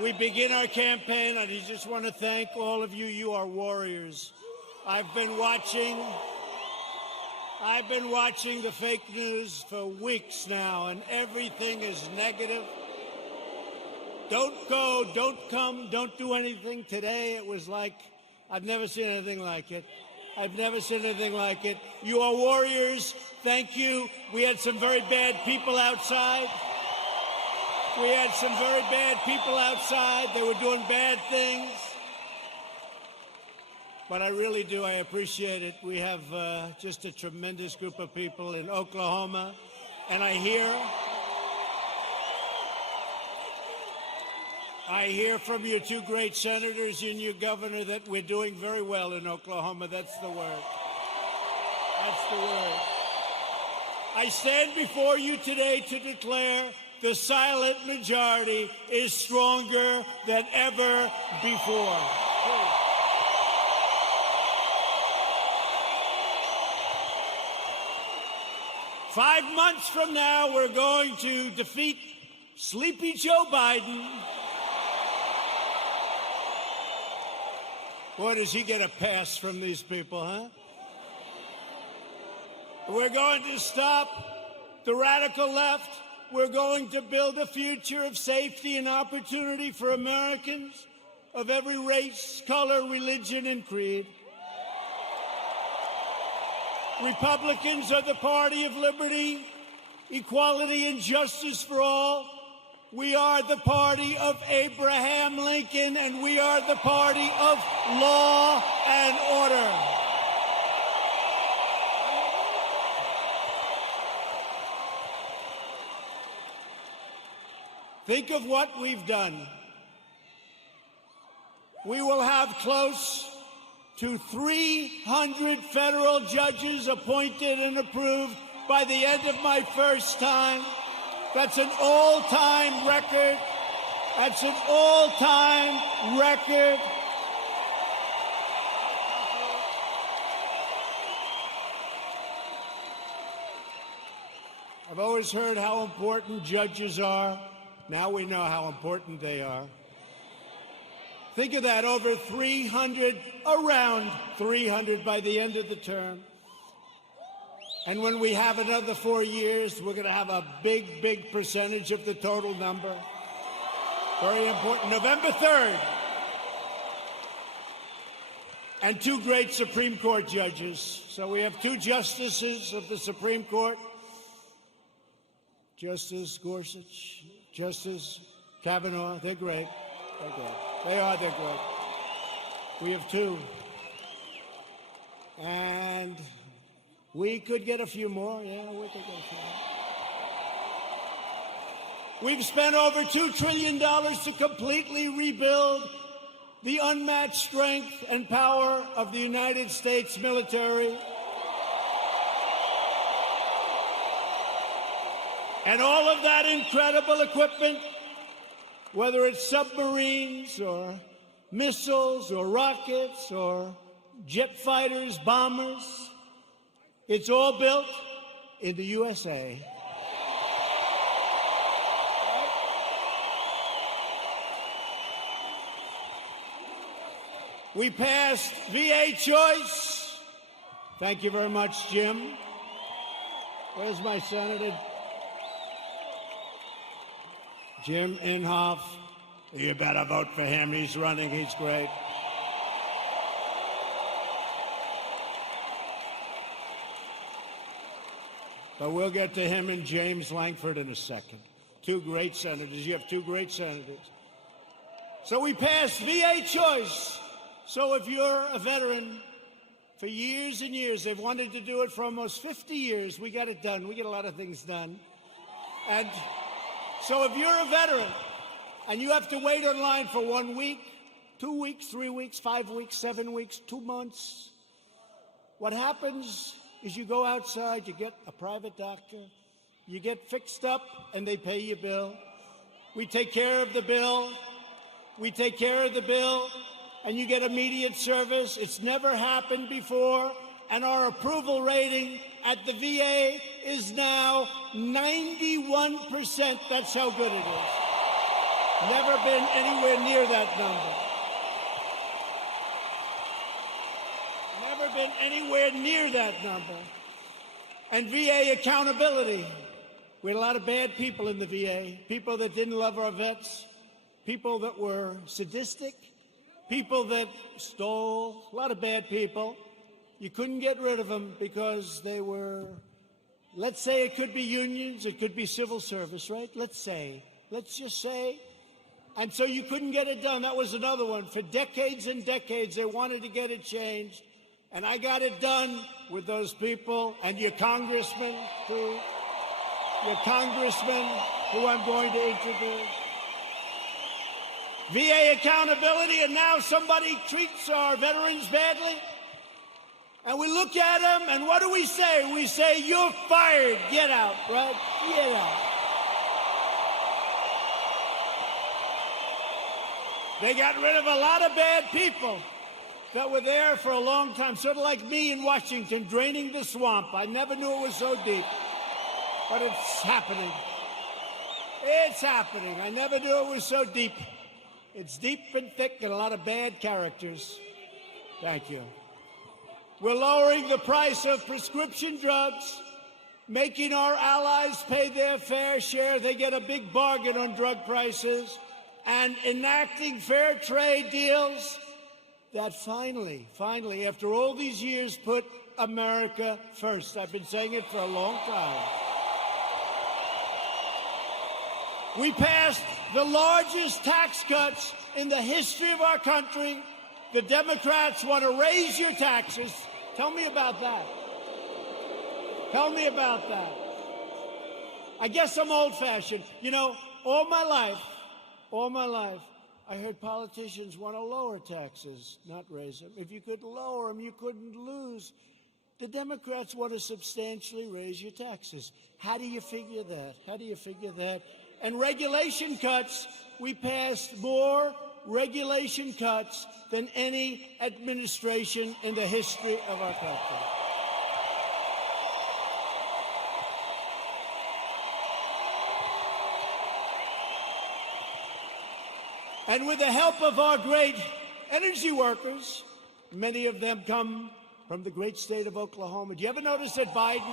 we begin our campaign, and I just want to thank all of you. You are warriors. I've been watching the fake news for weeks now, and everything is negative. Don't go, don't come, don't do anything. Today it was like, I've never seen anything like it. I've never seen anything like it. You are warriors. Thank you. We had some very bad people outside. They were doing bad things. But I really do. I appreciate it. We have just a tremendous group of people in Oklahoma. And I hear from your two great senators and your governor that we're doing very well in Oklahoma. That's the word. I stand before you today to declare the silent majority is stronger than ever before. 5 months from now, we're going to defeat Sleepy Joe Biden. Boy, does he get a pass from these people, huh? We're going to stop the radical left. We're going to build a future of safety and opportunity for Americans of every race, color, religion, and creed. Republicans are the party of liberty, equality, and justice for all. We are the party of Abraham Lincoln, and we are the party of law and order. Think of what we've done. We will have close to 300 federal judges appointed and approved by the end of my first time. That's an all-time record. That's an all-time record. I've always heard how important judges are. Now we know how important they are. Think of that, over 300, around 300 by the end of the term. And when we have another 4 years, we're going to have a big, big percentage of the total number. Very important. November 3rd. And 2 great Supreme Court judges. So we have 2 justices of the Supreme Court. Justice Gorsuch, Justice Kavanaugh. They're great. They're great. They're great. We have 2. And we could get a few more. Yeah, we could get a few more. We've spent over $2 trillion to completely rebuild the unmatched strength and power of the United States military. And all of that incredible equipment, whether it's submarines or missiles or rockets or jet fighters, bombers, it's all built in the USA. We passed VA choice. Thank you very much, Jim. Where's my senator? Jim Inhofe. You better vote for him. He's running. He's great. But we'll get to him and James Lankford in a second. 2 great senators. You have 2 great senators. So we passed VA choice. So if you're a veteran, for years and years, they've wanted to do it for almost 50 years. We got it done. We get a lot of things done. And so if you're a veteran and you have to wait in line for 1 week, 2 weeks, 3 weeks, 5 weeks, 7 weeks, 2 months, what happens is you go outside, you get a private doctor, you get fixed up, and they pay your bill. We take care of the bill. And you get immediate service. It's never happened before. And our approval rating at the VA is now 91%. That's how good it is. Never been anywhere near that number. Never been anywhere near that number. And VA accountability. We had a lot of bad people in the VA, people that didn't love our vets, people that were sadistic, people that stole, a lot of bad people. You couldn't get rid of them because they were, let's say it could be unions, it could be civil service, right? Let's just say. And so you couldn't get it done. That was another one. For decades and decades, they wanted to get it changed. And I got it done with those people and your congressman, too. Your congressman, who I'm going to introduce. VA accountability, and now somebody treats our veterans badly. And we look at them, and what do we say? We say, you're fired. Get out, right? Get out. They got rid of a lot of bad people that were there for a long time, sort of like me in Washington, draining the swamp. I never knew it was so deep, but it's happening. It's happening. I never knew it was so deep. It's deep and thick and a lot of bad characters. Thank you. We're lowering the price of prescription drugs, making our allies pay their fair share. They get a big bargain on drug prices, and enacting fair trade deals that finally, after all these years, put America first. I've been saying it for a long time. We passed the largest tax cuts in the history of our country. The Democrats want to raise your taxes. Tell me about that. Tell me about that. I guess I'm old-fashioned. You know, all my life, I heard politicians want to lower taxes, not raise them. If you could lower them, you couldn't lose. The Democrats want to substantially raise your taxes. How do you figure that? How do you figure that? And regulation cuts, we passed more regulation cuts than any administration in the history of our country. And with the help of our great energy workers, many of them come from the great state of Oklahoma. Do you ever notice that Biden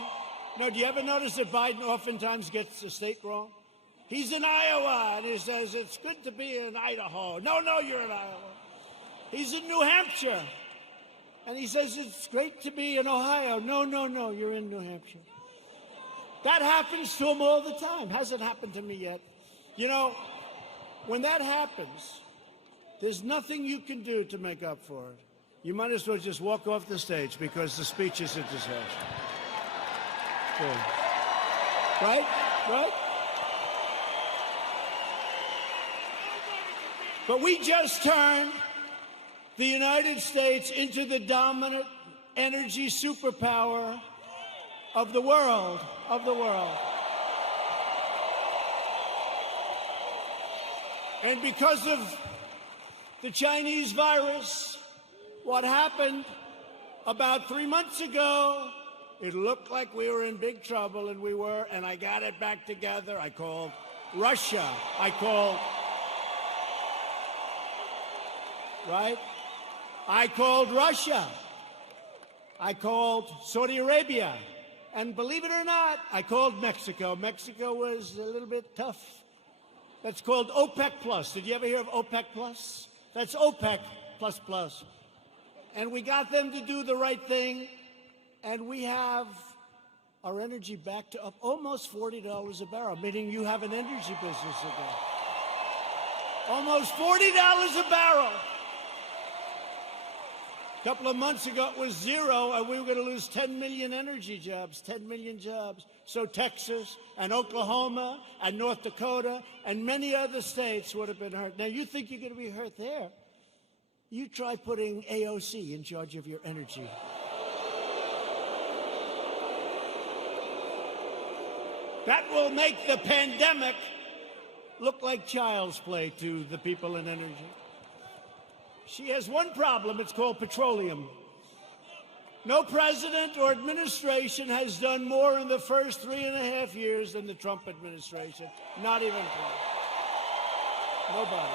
oftentimes gets the state wrong? He's in Iowa, and he says, it's good to be in Idaho. No, you're in Iowa. He's in New Hampshire, and he says, it's great to be in Ohio. No, you're in New Hampshire. That happens to him all the time. Hasn't happened to me yet. You know, when that happens, there's nothing you can do to make up for it. You might as well just walk off the stage because the speech is a disaster. Cool. Right? But we just turned the United States into the dominant energy superpower of the world, And because of the Chinese virus, what happened about 3 months ago, it looked like we were in big trouble, and we were, and I got it back together. I called Russia. I called Russia. I called Saudi Arabia. And believe it or not, I called Mexico. Mexico was a little bit tough. That's called OPEC Plus. Did you ever hear of OPEC Plus? That's OPEC plus plus. And we got them to do the right thing, and we have our energy back to up almost $40 a barrel, meaning you have an energy business again. Almost $40 a barrel. A couple of months ago, it was zero, and we were going to lose 10 million energy jobs, 10 million jobs. So Texas and Oklahoma and North Dakota and many other states would have been hurt. Now, you think you're going to be hurt there? You try putting AOC in charge of your energy. That will make the pandemic look like child's play to the people in energy. She has one problem. It's called petroleum. No president or administration has done more in the first 3.5 years than the Trump administration. Not even close. Nobody.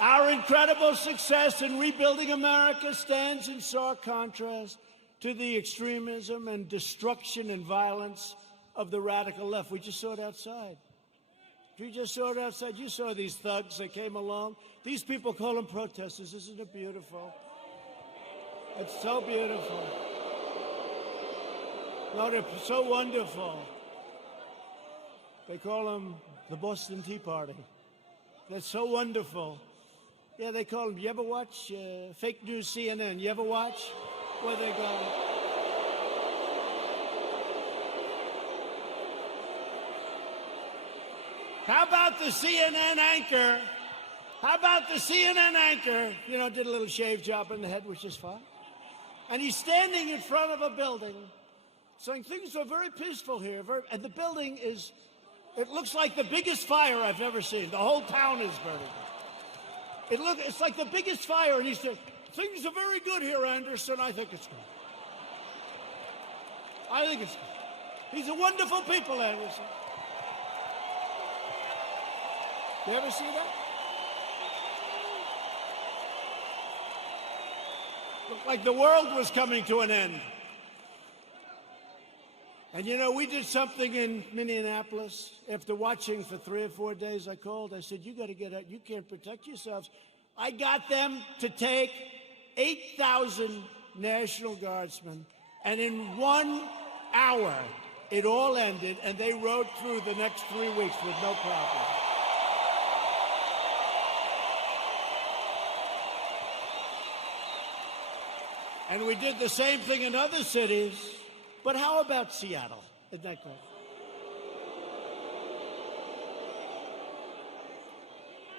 Our incredible success in rebuilding America stands in stark contrast to the extremism and destruction and violence of the radical left. We just saw it outside. You just saw it outside. You saw these thugs that came along. These people call them protesters. Isn't it beautiful? It's so beautiful. No, they're so wonderful. They call them the Boston Tea Party. They're so wonderful. Yeah, they call them. You ever watch fake news CNN? You ever watch where they go? How about the CNN anchor? How about the CNN anchor? You know, did a little shave job in the head, which is fine. And he's standing in front of a building saying things are very peaceful here. And the building is, it looks like the biggest fire I've ever seen. The whole town is burning. It's like the biggest fire. And he said, things are very good here, Anderson. I think it's good. I think it's good. These are wonderful people, Anderson. You ever see that? Looked like the world was coming to an end. And you know, we did something in Minneapolis. After watching for 3 or 4 days, I called. I said, you got to get out. You can't protect yourselves. I got them to take 8,000 National Guardsmen. And in 1 hour, it all ended. And they rode through the next 3 weeks with no problem. And we did the same thing in other cities. But how about Seattle? Isn't that great?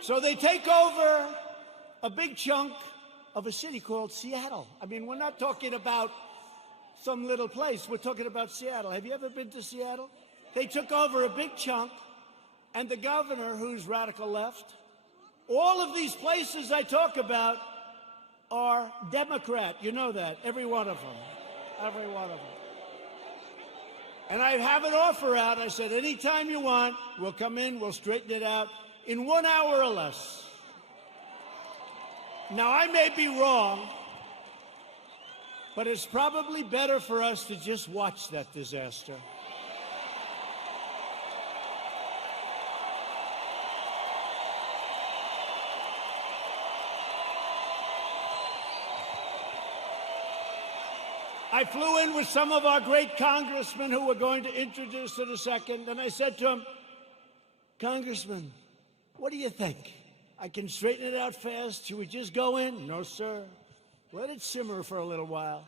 So they take over a big chunk of a city called Seattle. I mean, we're not talking about some little place. We're talking about Seattle. Have you ever been to Seattle? They took over a big chunk, and the governor, who's radical left, all of these places I talk about are Democrat. You know that. Every one of them. Every one of them. And I have an offer out. I said, anytime you want, we'll come in, we'll straighten it out in 1 hour or less. Now, I may be wrong, but it's probably better for us to just watch that disaster. I flew in with some of our great congressmen who we're going to introduce in a second, and I said to him, Congressman, what do you think? I can straighten it out fast. Should we just go in? No, sir. Let it simmer for a little while.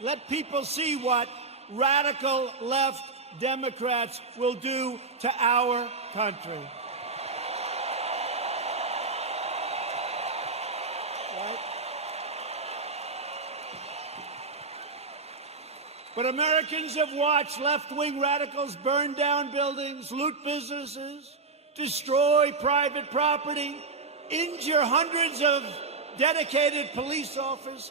Let people see what radical left Democrats will do to our country. Right? But Americans have watched left-wing radicals burn down buildings, loot businesses, destroy private property, injure hundreds of dedicated police officers.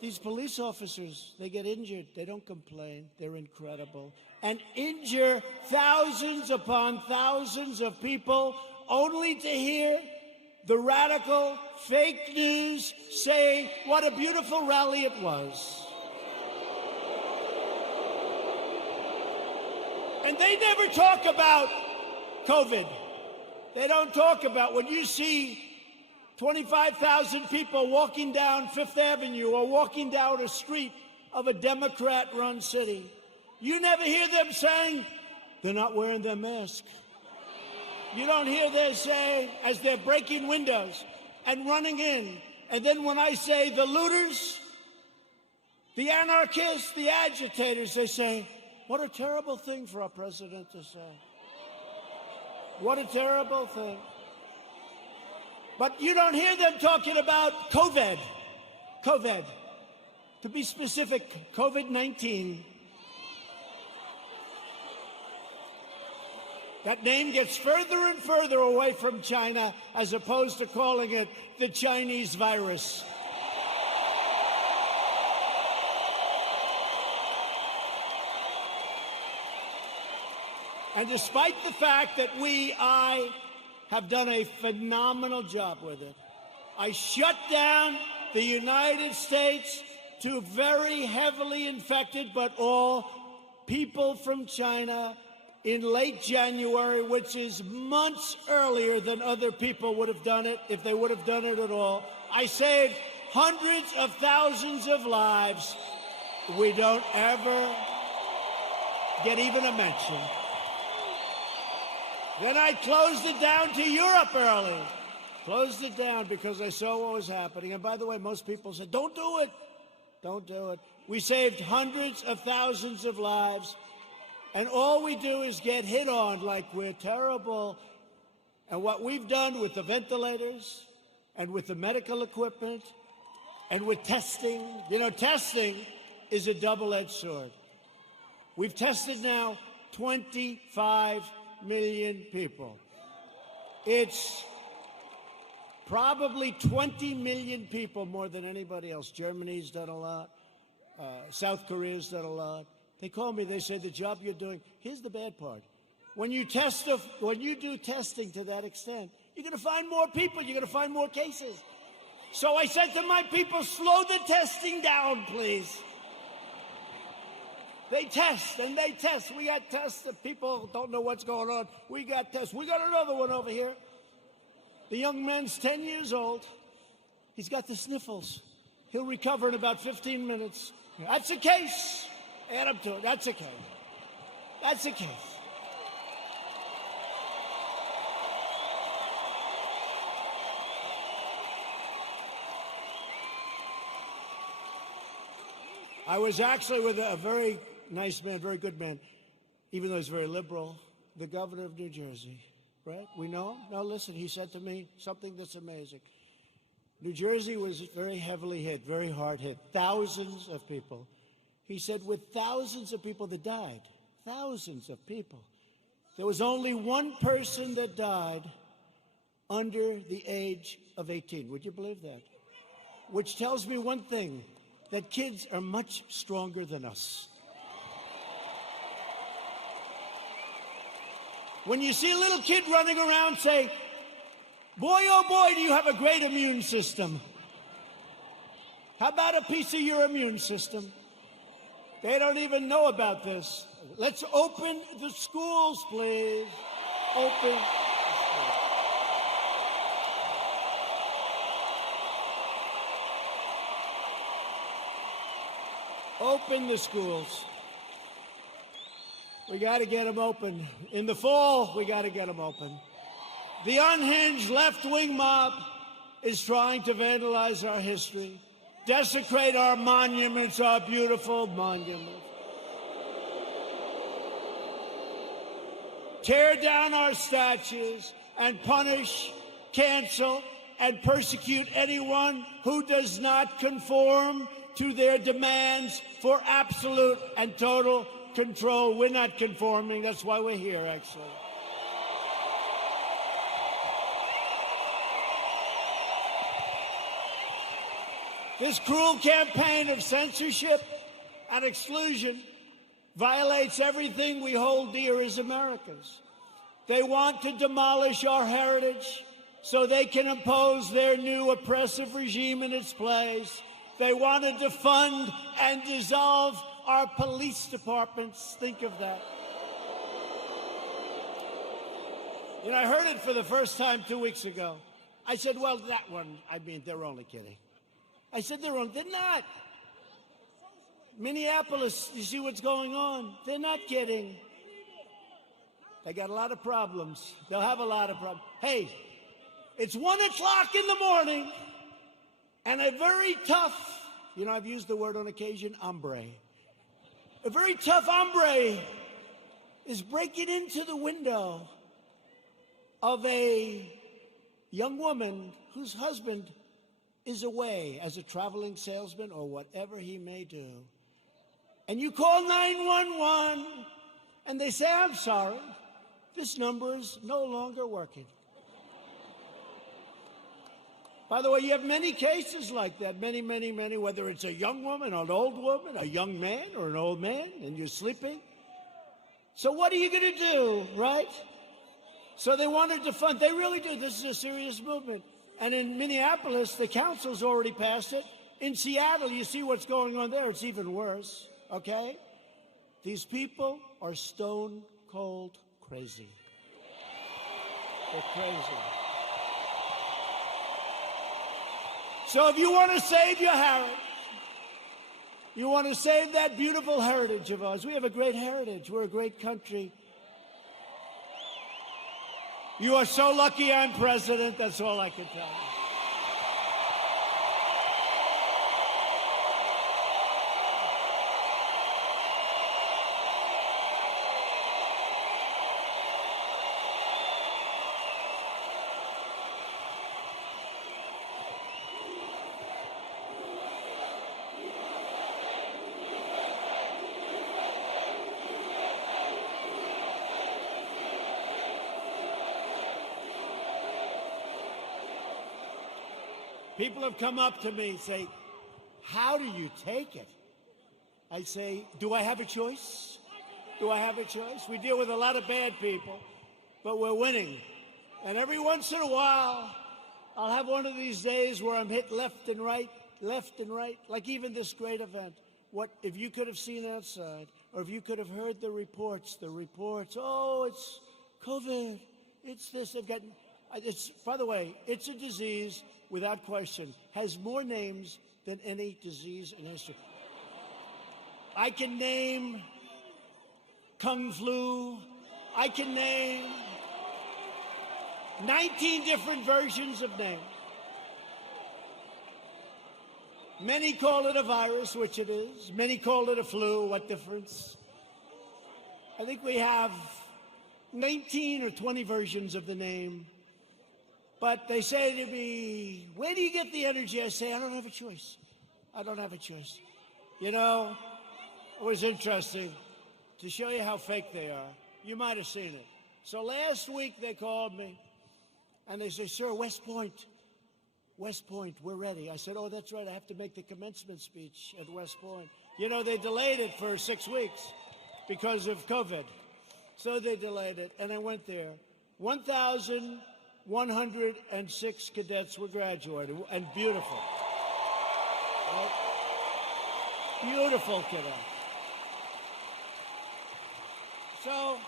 These police officers, they get injured. They don't complain. They're incredible. And injure thousands upon thousands of people only to hear the radical fake news say what a beautiful rally it was. And they never talk about COVID. They don't talk about when you see 25,000 people walking down Fifth Avenue or walking down a street of a Democrat-run city. You never hear them saying, they're not wearing their mask. You don't hear them say, as they're breaking windows and running in. And then when I say the looters, the anarchists, the agitators, they say, what a terrible thing for our president to say. What a terrible thing. But you don't hear them talking about COVID. COVID. To be specific, COVID-19. That name gets further and further away from China as opposed to calling it the Chinese virus. And despite the fact that I have done a phenomenal job with it, I shut down the United States to very heavily infected, but all people from China in late January, which is months earlier than other people would have done it, if they would have done it at all. I saved hundreds of thousands of lives. We don't ever get even a mention. Then I closed it down to Europe early. Closed it down because I saw what was happening. And by the way, most people said, don't do it. Don't do it. We saved hundreds of thousands of lives. And all we do is get hit on like we're terrible. And what we've done with the ventilators and with the medical equipment and with testing, testing is a double-edged sword. We've tested now 25 million people. It's probably 20 million people more than anybody else. Germany's done a lot. South Korea's done a lot. They call me, they say, the job you're doing. Here's the bad part. When you do testing to that extent, you're going to find more people. You're going to find more cases. So I said to my people, slow the testing down, please. They test and they test. We got tests that people don't know what's going on. We got tests. We got another one over here. The young man's 10 years old. He's got the sniffles. He'll recover in about 15 minutes. That's a case. Add up to it. That's a case. That's a case. I was actually with a very nice man, very good man, even though he's very liberal, the governor of New Jersey, right? We know him? No, listen, he said to me something that's amazing. New Jersey was very heavily hit, very hard hit, thousands of people. He said with thousands of people that died, thousands of people, there was only one person that died under the age of 18. Would you believe that? Which tells me one thing, that kids are much stronger than us. When you see a little kid running around, say, boy, oh boy, do you have a great immune system. How about a piece of your immune system? They don't even know about this. Let's open the schools, please. Open. Open the schools. We got to get them open. In the fall, we got to get them open. The unhinged left-wing mob is trying to vandalize our history, desecrate our monuments, our beautiful monuments, tear down our statues, and punish, cancel, and persecute anyone who does not conform to their demands for absolute and total control. We're not conforming. That's why we're here, actually. This cruel campaign of censorship and exclusion violates everything we hold dear as Americans. They want to demolish our heritage so they can impose their new oppressive regime in its place. They want to defund and dissolve our police departments. Think of that. I heard it for the first time 2 weeks ago. I said, well, that one, they're only kidding. I said, they're not. Minneapolis, you see what's going on? They're not kidding. They got a lot of problems. They'll have a lot of problems. Hey, it's 1 o'clock in the morning, and a very tough, I've used the word on occasion, hombre. A very tough hombre is breaking into the window of a young woman whose husband is away as a traveling salesman or whatever he may do. And you call 911, and they say, I'm sorry, this number is no longer working. By the way, you have many cases like that, many, whether it's a young woman, an old woman, a young man, or an old man, and you're sleeping. So what are you going to do, right? So they wanted to fund. They really do. This is a serious movement. And in Minneapolis, the council's already passed it. In Seattle, you see what's going on there. It's even worse, okay? These people are stone cold crazy. They're crazy. So if you want to save your heritage, you want to save that beautiful heritage of ours. We have a great heritage. We're a great country. You are so lucky I'm president. That's all I can tell you. People have come up to me and say, how do you take it? I say, do I have a choice? Do I have a choice? We deal with a lot of bad people, but we're winning. And every once in a while, I'll have one of these days where I'm hit left and right, like even this great event. What if you could have seen outside, or if you could have heard the reports, oh, it's COVID, it's this, they've got, it's, by the way, it's a disease, without question, has more names than any disease in history. I can name Kung Flu. I can name 19 different versions of names. Many call it a virus, which it is. Many call it a flu. What difference? I think we have 19 or 20 versions of the name. But they say to me, where do you get the energy? I say, I don't have a choice. I don't have a choice. You know, it was interesting to show you how fake they are. You might have seen it. So last week they called me and they say, sir, West Point, we're ready. I said, oh, that's right. I have to make the commencement speech at West Point. You know, they delayed it for 6 weeks because of COVID. So they delayed it. And I went there. 1,106 cadets were graduated, and beautiful. Right? Beautiful cadets. So,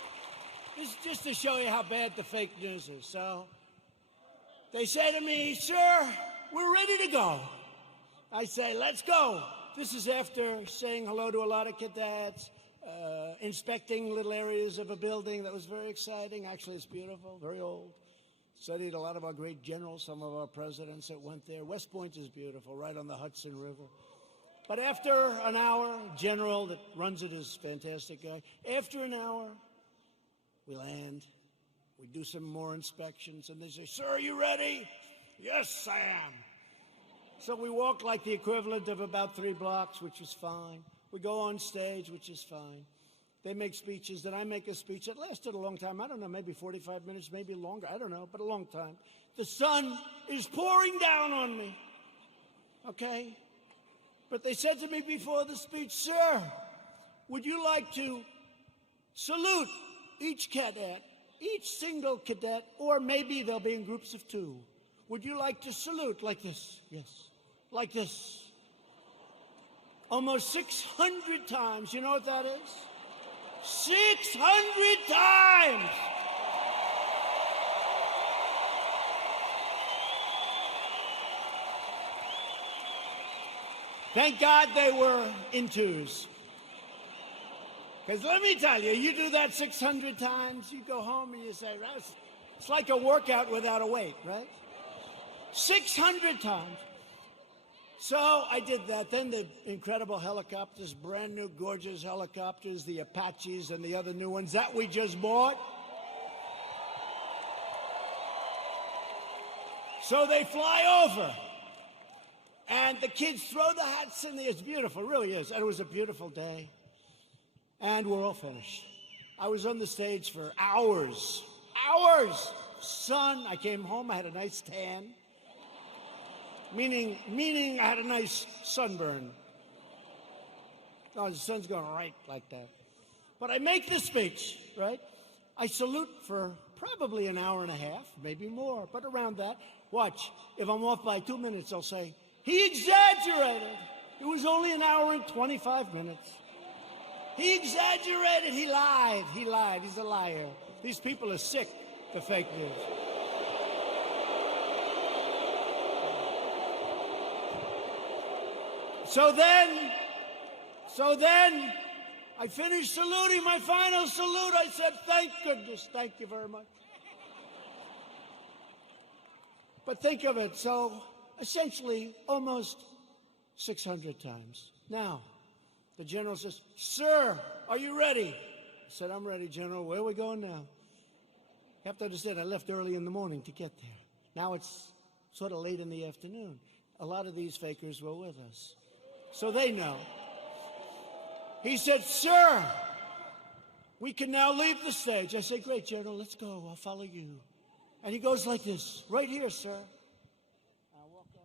this is just to show you how bad the fake news is. So, they say to me, sir, we're ready to go. I say, let's go. This is after saying hello to a lot of cadets, inspecting little areas of a building that was very exciting. Actually, it's beautiful, very old. Studied a lot of our great generals, some of our presidents that went there. West Point is beautiful, right on the Hudson River. But after an hour, general that runs it is a fantastic guy. After an hour, we land. We do some more inspections, and they say, sir, are you ready? Yes, I am. So we walk like the equivalent of about 3 blocks, which is fine. We go on stage, which is fine. They make speeches, then I make a speech that lasted a long time. I don't know, maybe 45 minutes, maybe longer. I don't know, but a long time. The sun is pouring down on me, okay? But they said to me before the speech, sir, would you like to salute each cadet, each single cadet, or maybe they'll be in groups of 2. Would you like to salute like this? Yes. Like this. Almost 600 times. You know what that is? 600 times! Thank God they were in 2s. Because let me tell you, you do that 600 times, you go home and you say, it's like a workout without a weight, right? 600 times. So I did that. Then the incredible helicopters, brand new, gorgeous helicopters, the Apaches and the other new ones that we just bought. So they fly over. And the kids throw the hats in the air. It's beautiful, it really is. And it was a beautiful day. And we're all finished. I was on the stage for hours. Hours! Sun, I came home, I had a nice tan. Meaning I had a nice sunburn. No, the sun's going right like that. But I make the speech, right? I salute for probably an hour and a half, maybe more, but around that. Watch, if I'm off by 2 minutes, I'll say, he exaggerated. It was only an hour and 25 minutes. He exaggerated. He lied. He lied. He's a liar. These people are sick to fake news. So then, I finished saluting, my final salute. I said, thank goodness, thank you very much. But think of it, so essentially almost 600 times. Now, the general says, sir, are you ready? I said, I'm ready, General. Where are we going now? You have to understand, I left early in the morning to get there. Now it's sort of late in the afternoon. A lot of these fakers were with us, so they know. He said, sir, we can now leave the stage. I said, great, General, let's go. I'll follow you. And he goes like this, right here, sir. I'll walk on.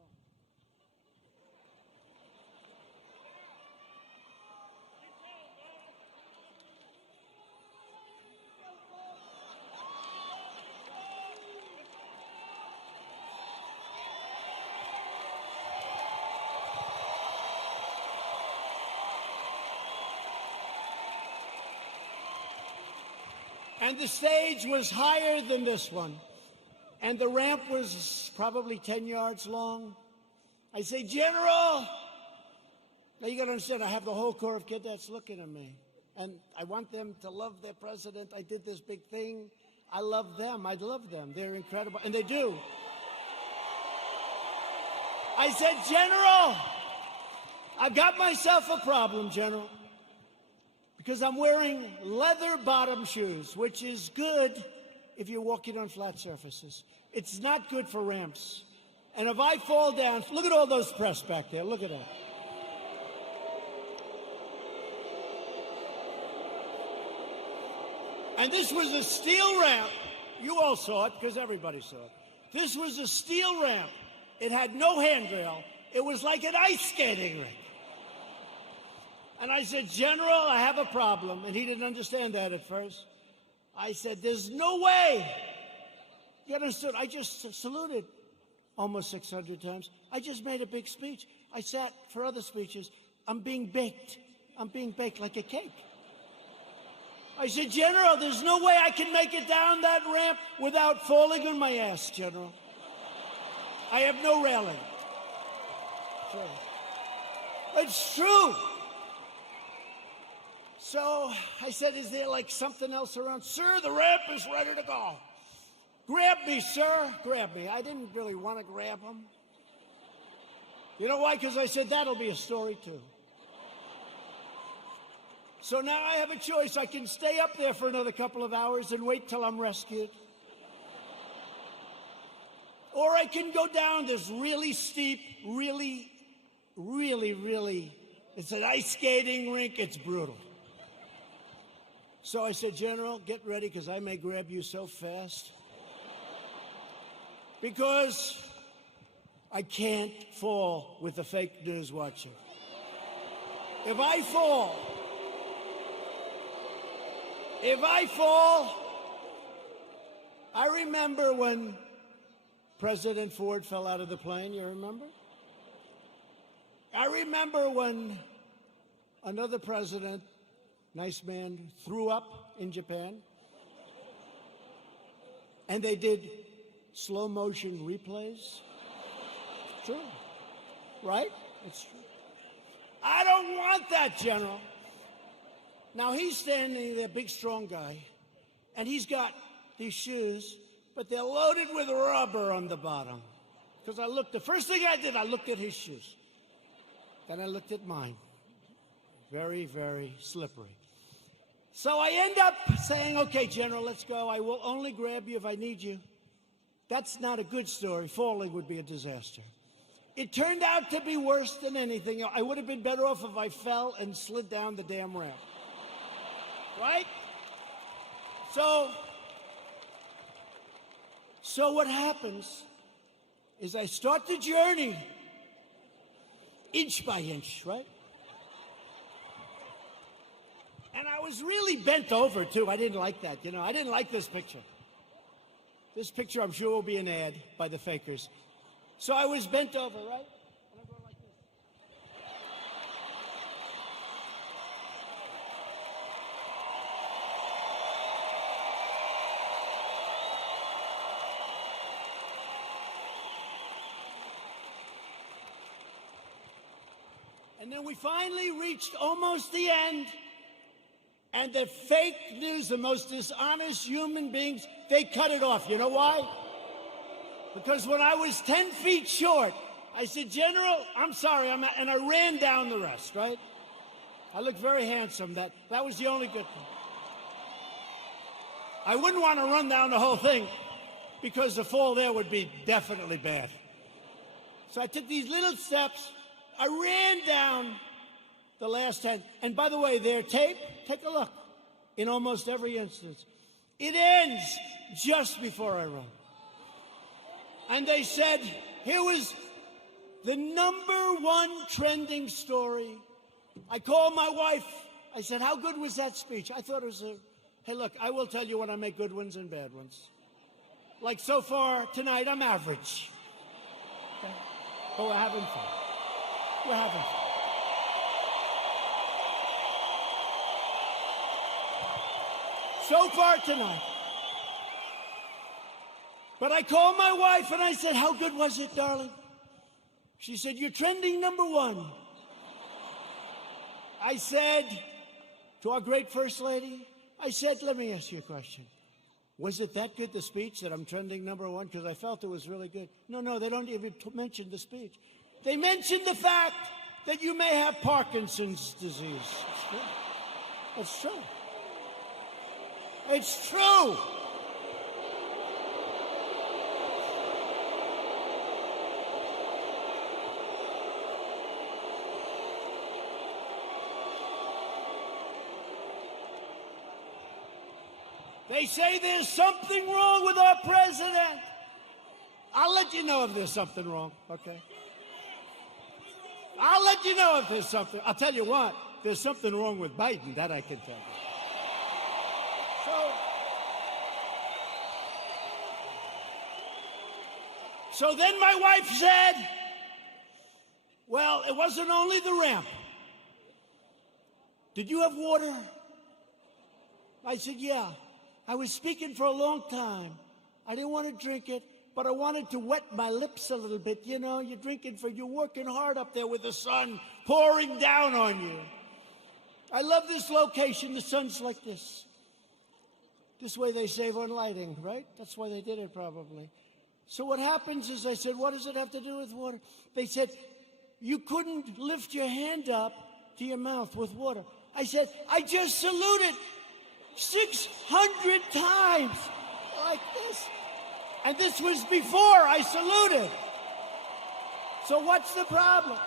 And the stage was higher than this one. And the ramp was probably 10 yards long. I say, General! Now you got to understand, I have the whole Corps of Cadets looking at me. And I want them to love their president. I did this big thing. I love them. I love them. They're incredible. And they do. I said, General, I've got myself a problem, General. Because I'm wearing leather bottom shoes, which is good if you're walking on flat surfaces. It's not good for ramps. And if I fall down, look at all those press back there. Look at that. And this was a steel ramp. You all saw it because everybody saw it. This was a steel ramp. It had no handrail. It was like an ice skating rink. And I said, General, I have a problem. And he didn't understand that at first. I said, there's no way. You understood? I just saluted almost 600 times. I just made a big speech. I sat for other speeches. I'm being baked. I'm being baked like a cake. I said, General, there's no way I can make it down that ramp without falling on my ass, General. I have no railing. Sure. It's true. So I said, is there like something else around? Sir, the ramp is ready to go. Grab me, sir. Grab me. I didn't really want to grab him. You know why? Because I said, that'll be a story too. So now I have a choice. I can stay up there for another couple of hours and wait till I'm rescued. Or I can go down this really steep, really, it's an ice skating rink. It's brutal. So I said, General, get ready, because I may grab you so fast. Because I can't fall with a fake news watcher. If I fall, I remember when President Ford fell out of the plane, you remember? I remember when another president, nice man, threw up in Japan. And they did slow motion replays. It's true. Right? It's true. I don't want that, General. Now he's standing there, big strong guy, and he's got these shoes, but they're loaded with rubber on the bottom. Because the first thing I did, I looked at his shoes. Then I looked at mine. Very, very slippery. So I end up saying, okay, General, let's go. I will only grab you if I need you. That's not a good story. Falling would be a disaster. It turned out to be worse than anything. I would have been better off if I fell and slid down the damn ramp. Right? So what happens is I start the journey inch by inch, right? And I was really bent over, too. I didn't like that, you know. I didn't like this picture. This picture, I'm sure, will be an ad by the fakers. So I was bent over, right? And I go like this. And then we finally reached almost the end. And the fake news, the most dishonest human beings, they cut it off. You know why? Because when I was 10 feet short, I said, General, I'm sorry, and I ran down the rest, right? I looked very handsome. That was the only good thing. I wouldn't want to run down the whole thing because the fall there would be definitely bad. So I took these little steps. I ran down the last 10. And by the way, their tape, take a look. In almost every instance, it ends just before I run. And they said, here was the #1 trending story. I called my wife. I said, how good was that speech? I thought it was hey, look, I will tell you when I make good ones and bad ones. Like so far tonight, I'm average. Okay? But we're having fun. We're having fun. So far tonight. But I called my wife and I said, how good was it, darling? She said, you're trending #1. I said to our great First Lady, I said, let me ask you a question. Was it that good, the speech, that I'm trending #1? Because I felt it was really good. No, they don't even mention the speech. They mentioned the fact that you may have Parkinson's disease. It's true. It's true. They say there's something wrong with our president. I'll let you know if there's something wrong, okay? I'll let you know if there's something. I'll tell you what, there's something wrong with Biden, that I can tell you. So then my wife said, well, it wasn't only the ramp. Did you have water? I said, yeah. I was speaking for a long time. I didn't want to drink it, but I wanted to wet my lips a little bit. You know, you're working hard up there with the sun pouring down on you. I love this location. The sun's like this. This way they save on lighting, right? That's why they did it probably. So what happens is I said, what does it have to do with water? They said, you couldn't lift your hand up to your mouth with water. I said, I just saluted 600 times like this. And this was before I saluted. So what's the problem?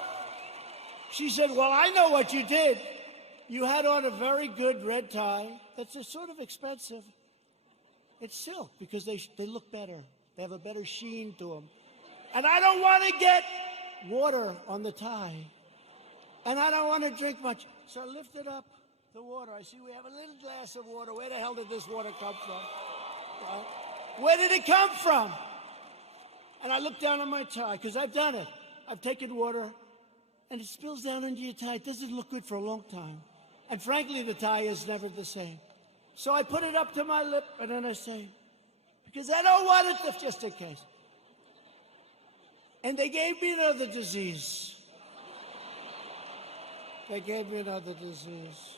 She said, well, I know what you did. You had on a very good red tie. That's sort of expensive. It's silk because they look better. They have a better sheen to them. And I don't want to get water on the tie. And I don't want to drink much. So I lifted up the water. I see we have a little glass of water. Where the hell did this water come from? Where did it come from? And I looked down on my tie, because I've done it. I've taken water, and it spills down into your tie. It doesn't look good for a long time. And frankly, the tie is never the same. So I put it up to my lip, and then I say, because I don't want it to, just in case. And they gave me another disease. They gave me another disease.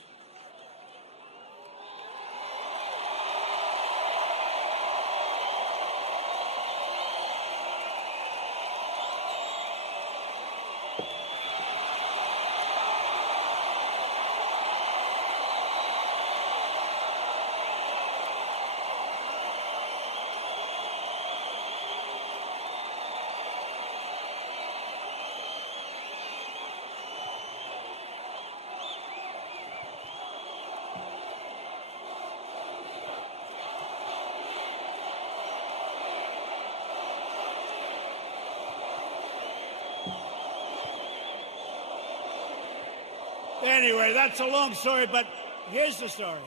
Anyway, that's a long story, but Here's the story.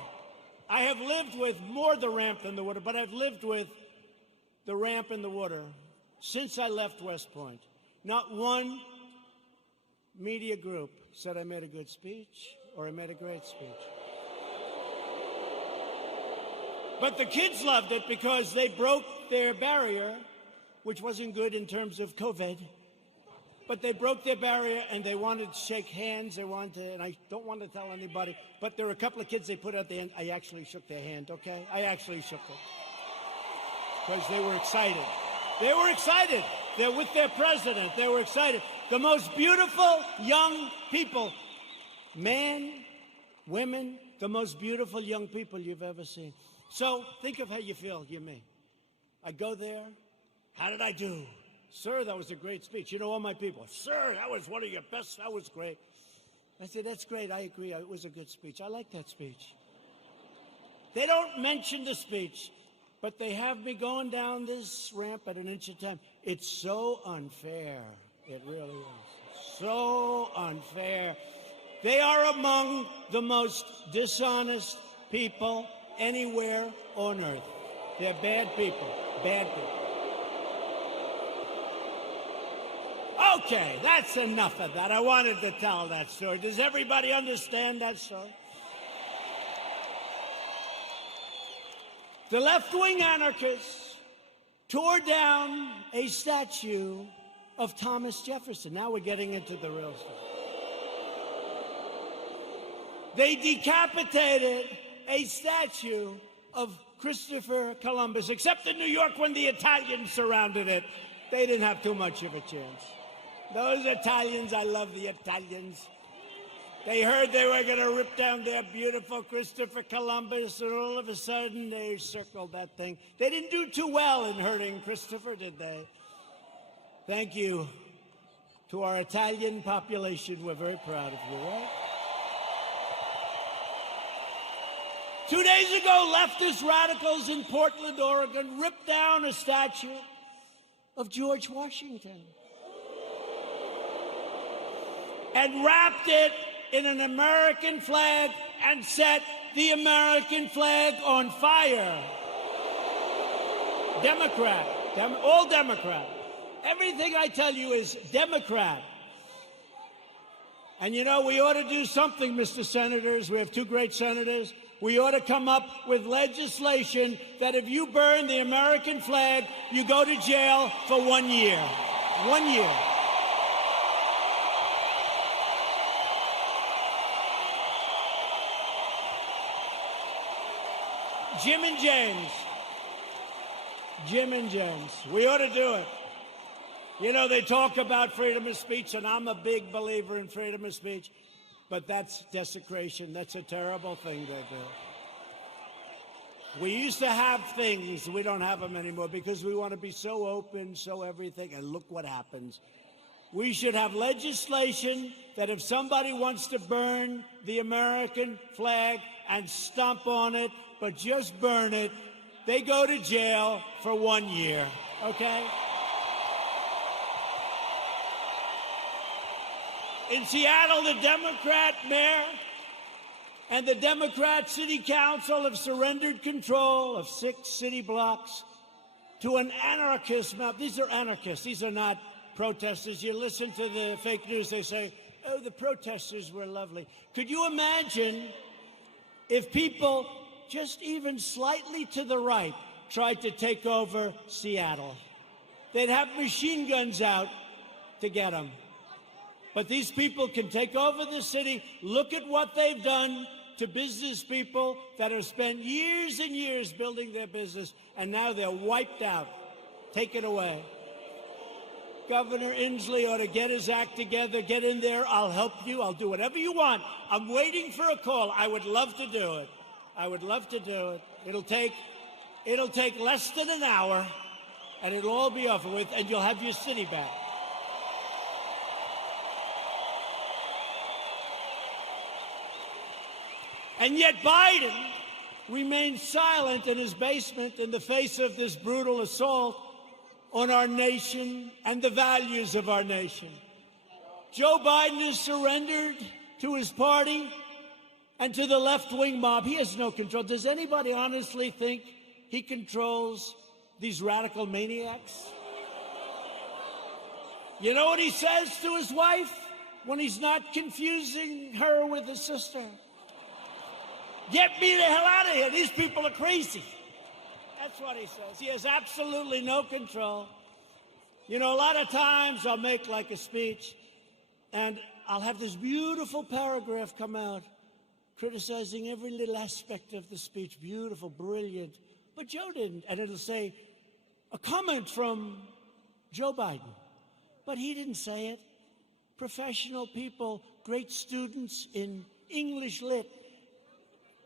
I have lived with more the ramp than the water, but I've lived with the ramp and the water since I left West Point. Not one media group said I made a good speech or I made a great speech. But the kids loved it because they broke their barrier, which wasn't good in terms of COVID. But they broke their barrier and they wanted to shake hands. They wanted to, and I don't want to tell anybody, but there were a couple of kids they put at the end. I actually shook their hand, okay? I actually shook it. Because they were excited. They were excited. They're with their president. They were excited. The most beautiful young people, men, women, the most beautiful young people you've ever seen. So think of how you feel, you me. I go there. How did I do? Sir, that was a great speech. You know, all my people, sir, that was one of your best. That was great. I said, that's great. I agree. It was a good speech. I like that speech. They don't mention the speech, but they have me going down this ramp at an inch at a time. It's so unfair. It really is. So unfair. They are among the most dishonest people anywhere on earth. They're bad people. Bad people. Okay, that's enough of that. I wanted to tell that story. Does everybody understand that story? The left-wing anarchists tore down a statue of Thomas Jefferson. Now we're getting into the real stuff. They decapitated a statue of Christopher Columbus, except in New York when the Italians surrounded it. They didn't have too much of a chance. Those Italians, I love the Italians. They heard they were going to rip down their beautiful Christopher Columbus, and all of a sudden they circled that thing. They didn't do too well in hurting Christopher, did they? Thank you to our Italian population. We're very proud of you, right? 2 days ago, leftist radicals in Portland, Oregon, ripped down a statue of George Washington and wrapped it in an American flag and set the American flag on fire. Democrat, all Democrat. Everything I tell you is Democrat. And you know, we ought to do something, Mr. Senators. We have two great senators. We ought to come up with legislation that if you burn the American flag, you go to jail for 1 year. 1 year. Jim and James, we ought to do it. You know, they talk about freedom of speech, and I'm a big believer in freedom of speech, but that's desecration. That's a terrible thing they do. We used to have things, we don't have them anymore because we want to be so open, so everything, and look what happens. We should have legislation that if somebody wants to burn the American flag and stomp on it, but just burn it, they go to jail for 1 year, okay? In Seattle, the Democrat mayor and the Democrat city council have surrendered control of 6 city blocks to an anarchist mob. These are anarchists. These are not protesters. You listen to the fake news, they say, oh, the protesters were lovely. Could you imagine if people just even slightly to the right tried to take over Seattle? They'd have machine guns out to get them. But these people can take over the city. Look at what they've done to business people that have spent years and years building their business, and now they're wiped out, taken away. Governor Inslee ought to get his act together, get in there. I'll help you. I'll do whatever you want. I'm waiting for a call. I would love to do it. I would love to do it. It'll take less than an hour, and it'll all be over with, and you'll have your city back. And yet Biden remains silent in his basement in the face of this brutal assault on our nation and the values of our nation. Joe Biden has surrendered to his party. And to the left-wing mob, he has no control. Does anybody honestly think he controls these radical maniacs? You know what he says to his wife when he's not confusing her with his sister? Get me the hell out of here. These people are crazy. That's what he says. He has absolutely no control. You know, a lot of times I'll make like a speech, and I'll have this beautiful paragraph come out criticizing every little aspect of the speech. Beautiful, brilliant. But Joe didn't. And it'll say, a comment from Joe Biden. But he didn't say it. Professional people, great students in English lit,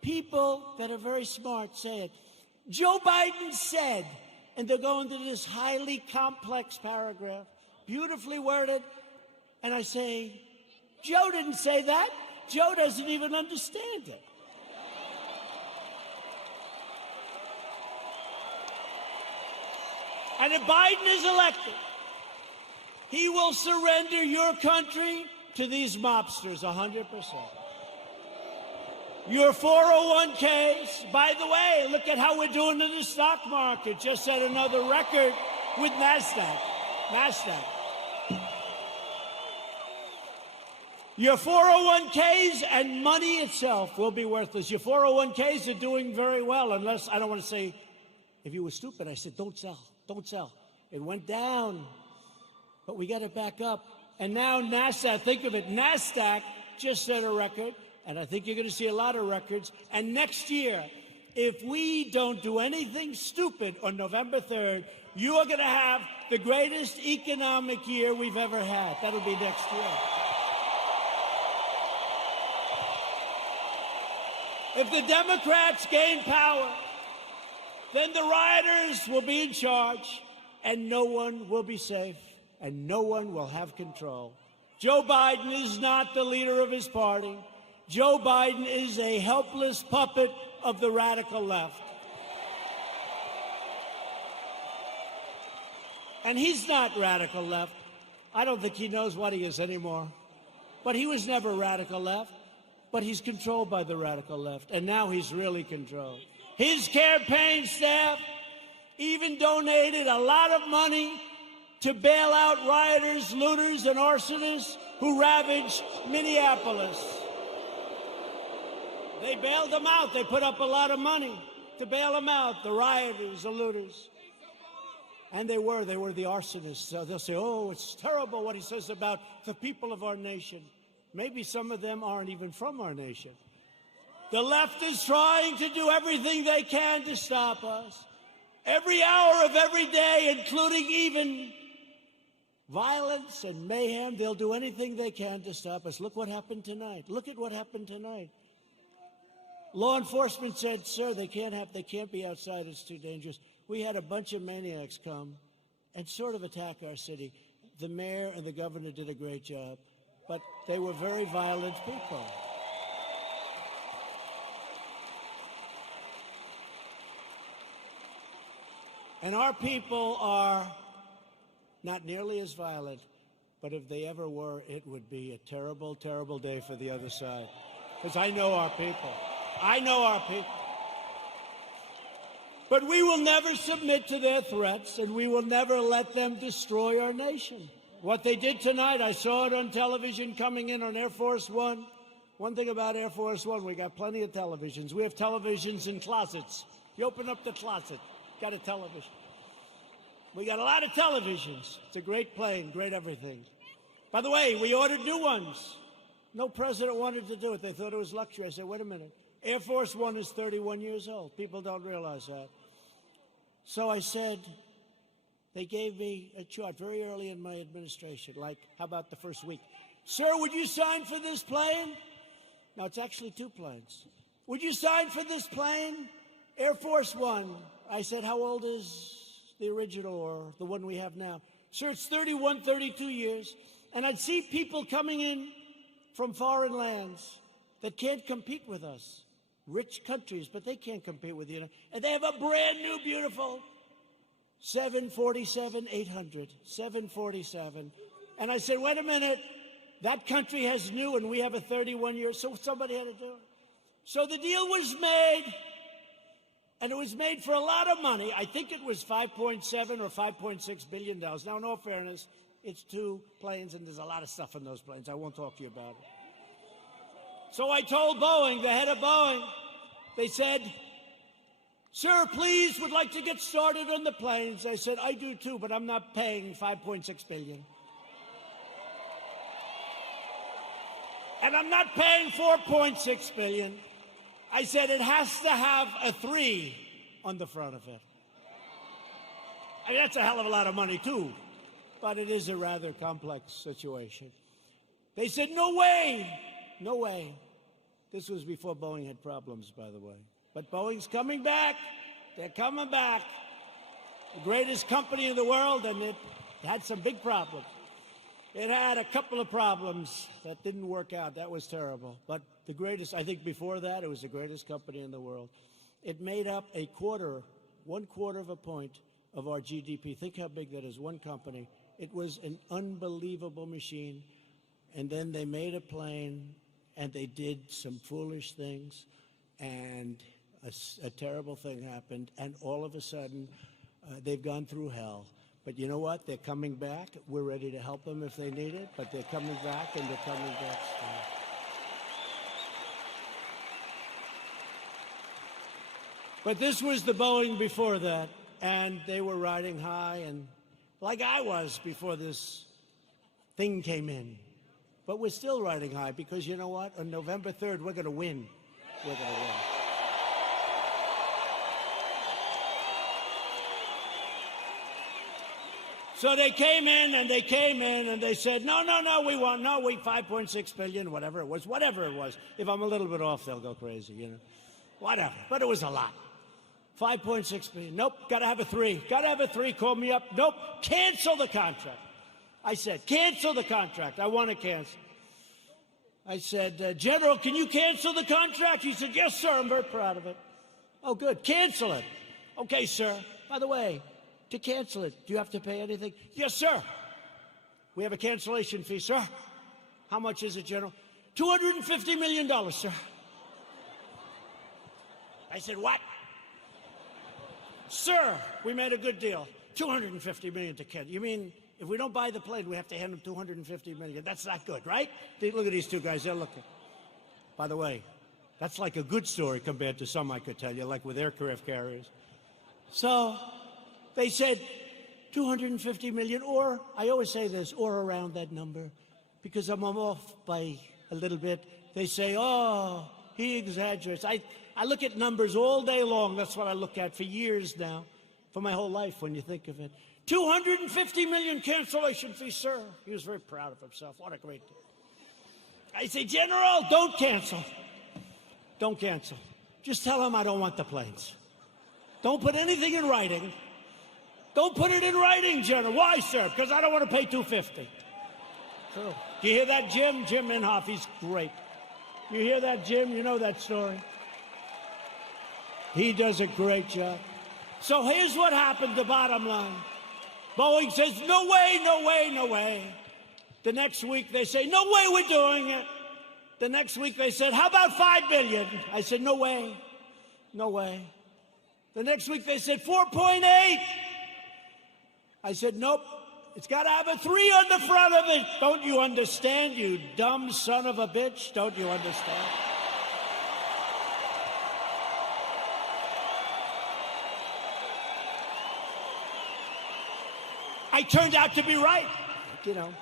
people that are very smart say it. Joe Biden said, and they'll go into this highly complex paragraph, beautifully worded, and I say, Joe didn't say that. Joe doesn't even understand it. And if Biden is elected, he will surrender your country to these mobsters 100%. Your 401ks, by the way, look at how we're doing in the stock market. Just set another record with NASDAQ. Your 401ks and money itself will be worthless. Your 401ks are doing very well, unless, I don't want to say, if you were stupid, I said, don't sell, don't sell. It went down, but we got it back up. And now NASDAQ, think of it, NASDAQ just set a record, and I think you're going to see a lot of records. And next year, if we don't do anything stupid on November 3rd, you are going to have the greatest economic year we've ever had. That'll be next year. If the Democrats gain power, then the rioters will be in charge, and no one will be safe, and no one will have control. Joe Biden is not the leader of his party. Joe Biden is a helpless puppet of the radical left. And he's not radical left. I don't think he knows what he is anymore. But he was never radical left. But he's controlled by the radical left, and now he's really controlled. His campaign staff even donated a lot of money to bail out rioters, looters, and arsonists who ravaged Minneapolis. They bailed them out. They put up a lot of money to bail them out, the rioters, the looters. And they were the arsonists. So they'll say, oh, it's terrible what he says about the people of our nation. Maybe some of them aren't even from our nation. The left is trying to do everything they can to stop us. Every hour of every day, including even violence and mayhem, they'll do anything they can to stop us. Look what happened tonight. Look at what happened tonight. Law enforcement said, sir, they can't be outside. It's too dangerous. We had a bunch of maniacs come and sort of attack our city. The mayor and the governor did a great job. But they were very violent people. And our people are not nearly as violent, but if they ever were, it would be a terrible, terrible day for the other side. Because I know our people. I know our people. But we will never submit to their threats, and we will never let them destroy our nation. What they did tonight, I saw it on television coming in on Air Force One. One thing about Air Force One, we got plenty of televisions. We have televisions in closets. You open up the closet, got a television. We got a lot of televisions. It's a great plane, great everything. By the way, we ordered new ones. No president wanted to do it. They thought it was luxury. I said, wait a minute. Air Force One is 31 years old. People don't realize that. So I said, they gave me a chart very early in my administration, like, how about the first week? Sir, would you sign for this plane? No, it's actually two planes. Would you sign for this plane? Air Force One. I said, how old is the original or the one we have now? Sir, it's 31, 32 years. And I'd see people coming in from foreign lands that can't compete with us. Rich countries, but they can't compete with you. And they have a brand new, beautiful 747-800, 747. And I said, wait a minute, that country has new and we have a 31-year, so somebody had to do it. So the deal was made, and it was made for a lot of money. I think it was $5.7 or $5.6 billion. Now, in all fairness, it's 2 planes, and there's a lot of stuff in those planes. I won't talk to you about it. So I told Boeing, the head of Boeing, they said, "Sir, please, would like to get started on the planes." I said, "I do too, but I'm not paying $5.6 billion. And I'm not paying $4.6 billion. I said it has to have a 3 on the front of it." I mean, that's a hell of a lot of money, too. But it is a rather complex situation. They said, "No way, no way." This was before Boeing had problems, by the way. But Boeing's coming back. They're coming back. The greatest company in the world, and it had some big problems. It had a couple of problems that didn't work out. That was terrible. But the greatest, I think before that, it was the greatest company in the world. It made up 1/4 of a point of our GDP. Think how big that is, one company. It was an unbelievable machine. And then they made a plane, and they did some foolish things, and a terrible thing happened, and all of a sudden, they've gone through hell. But you know what? They're coming back. We're ready to help them if they need it, but they're coming back, and they're coming back strong. But this was the Boeing before that, and they were riding high, and like I was before this thing came in. But we're still riding high, because you know what? On November 3rd, we're going to win. We're going to win. So they came in, and they said, no, we want, no, we 5.6 billion, whatever it was. If I'm a little bit off, they'll go crazy, you know. Whatever. But it was a lot. 5.6 billion. Nope, got to have a 3. Got to have a 3. Call me up. Nope, cancel the contract. I said, cancel the contract. I want to cancel. I said, General, can you cancel the contract? He said, yes, sir. I'm very proud of it. Oh, good. Cancel it. Okay, sir. By the way, to cancel it, do you have to pay anything? Yes, sir. We have a cancellation fee, sir. How much is it, General? $250 million, sir. I said, what? Sir, we made a good deal. $250 million to cancel. You mean if we don't buy the plane, we have to hand them $250 million? That's not good, right? Look at these two guys. They're looking. By the way, that's like a good story compared to some I could tell you, like with aircraft carriers. So they said $250 million, or I always say this, or around that number, because I'm off by a little bit. They say, oh, he exaggerates. I look at numbers all day long. That's what I look at for years now, for my whole life when you think of it. $250 million cancellation fee, sir. He was very proud of himself. What a great deal. I say, General, don't cancel. Don't cancel. Just tell him I don't want the planes. Don't put anything in writing. Don't put it in writing, General. Why, sir? Because I don't want to pay $250. True. Do you hear that, Jim? Jim Inhofe, he's great. You hear that, Jim? You know that story. He does a great job. So here's what happened, the bottom line. Boeing says, no way, no way, no way. The next week they say, no way we're doing it. The next week they said, how about $5 billion? I said, no way, no way. The next week they said, 4.8. I said, nope, it's got to have a 3 on the front of it. Don't you understand, you dumb son of a bitch? Don't you understand? I turned out to be right, you know.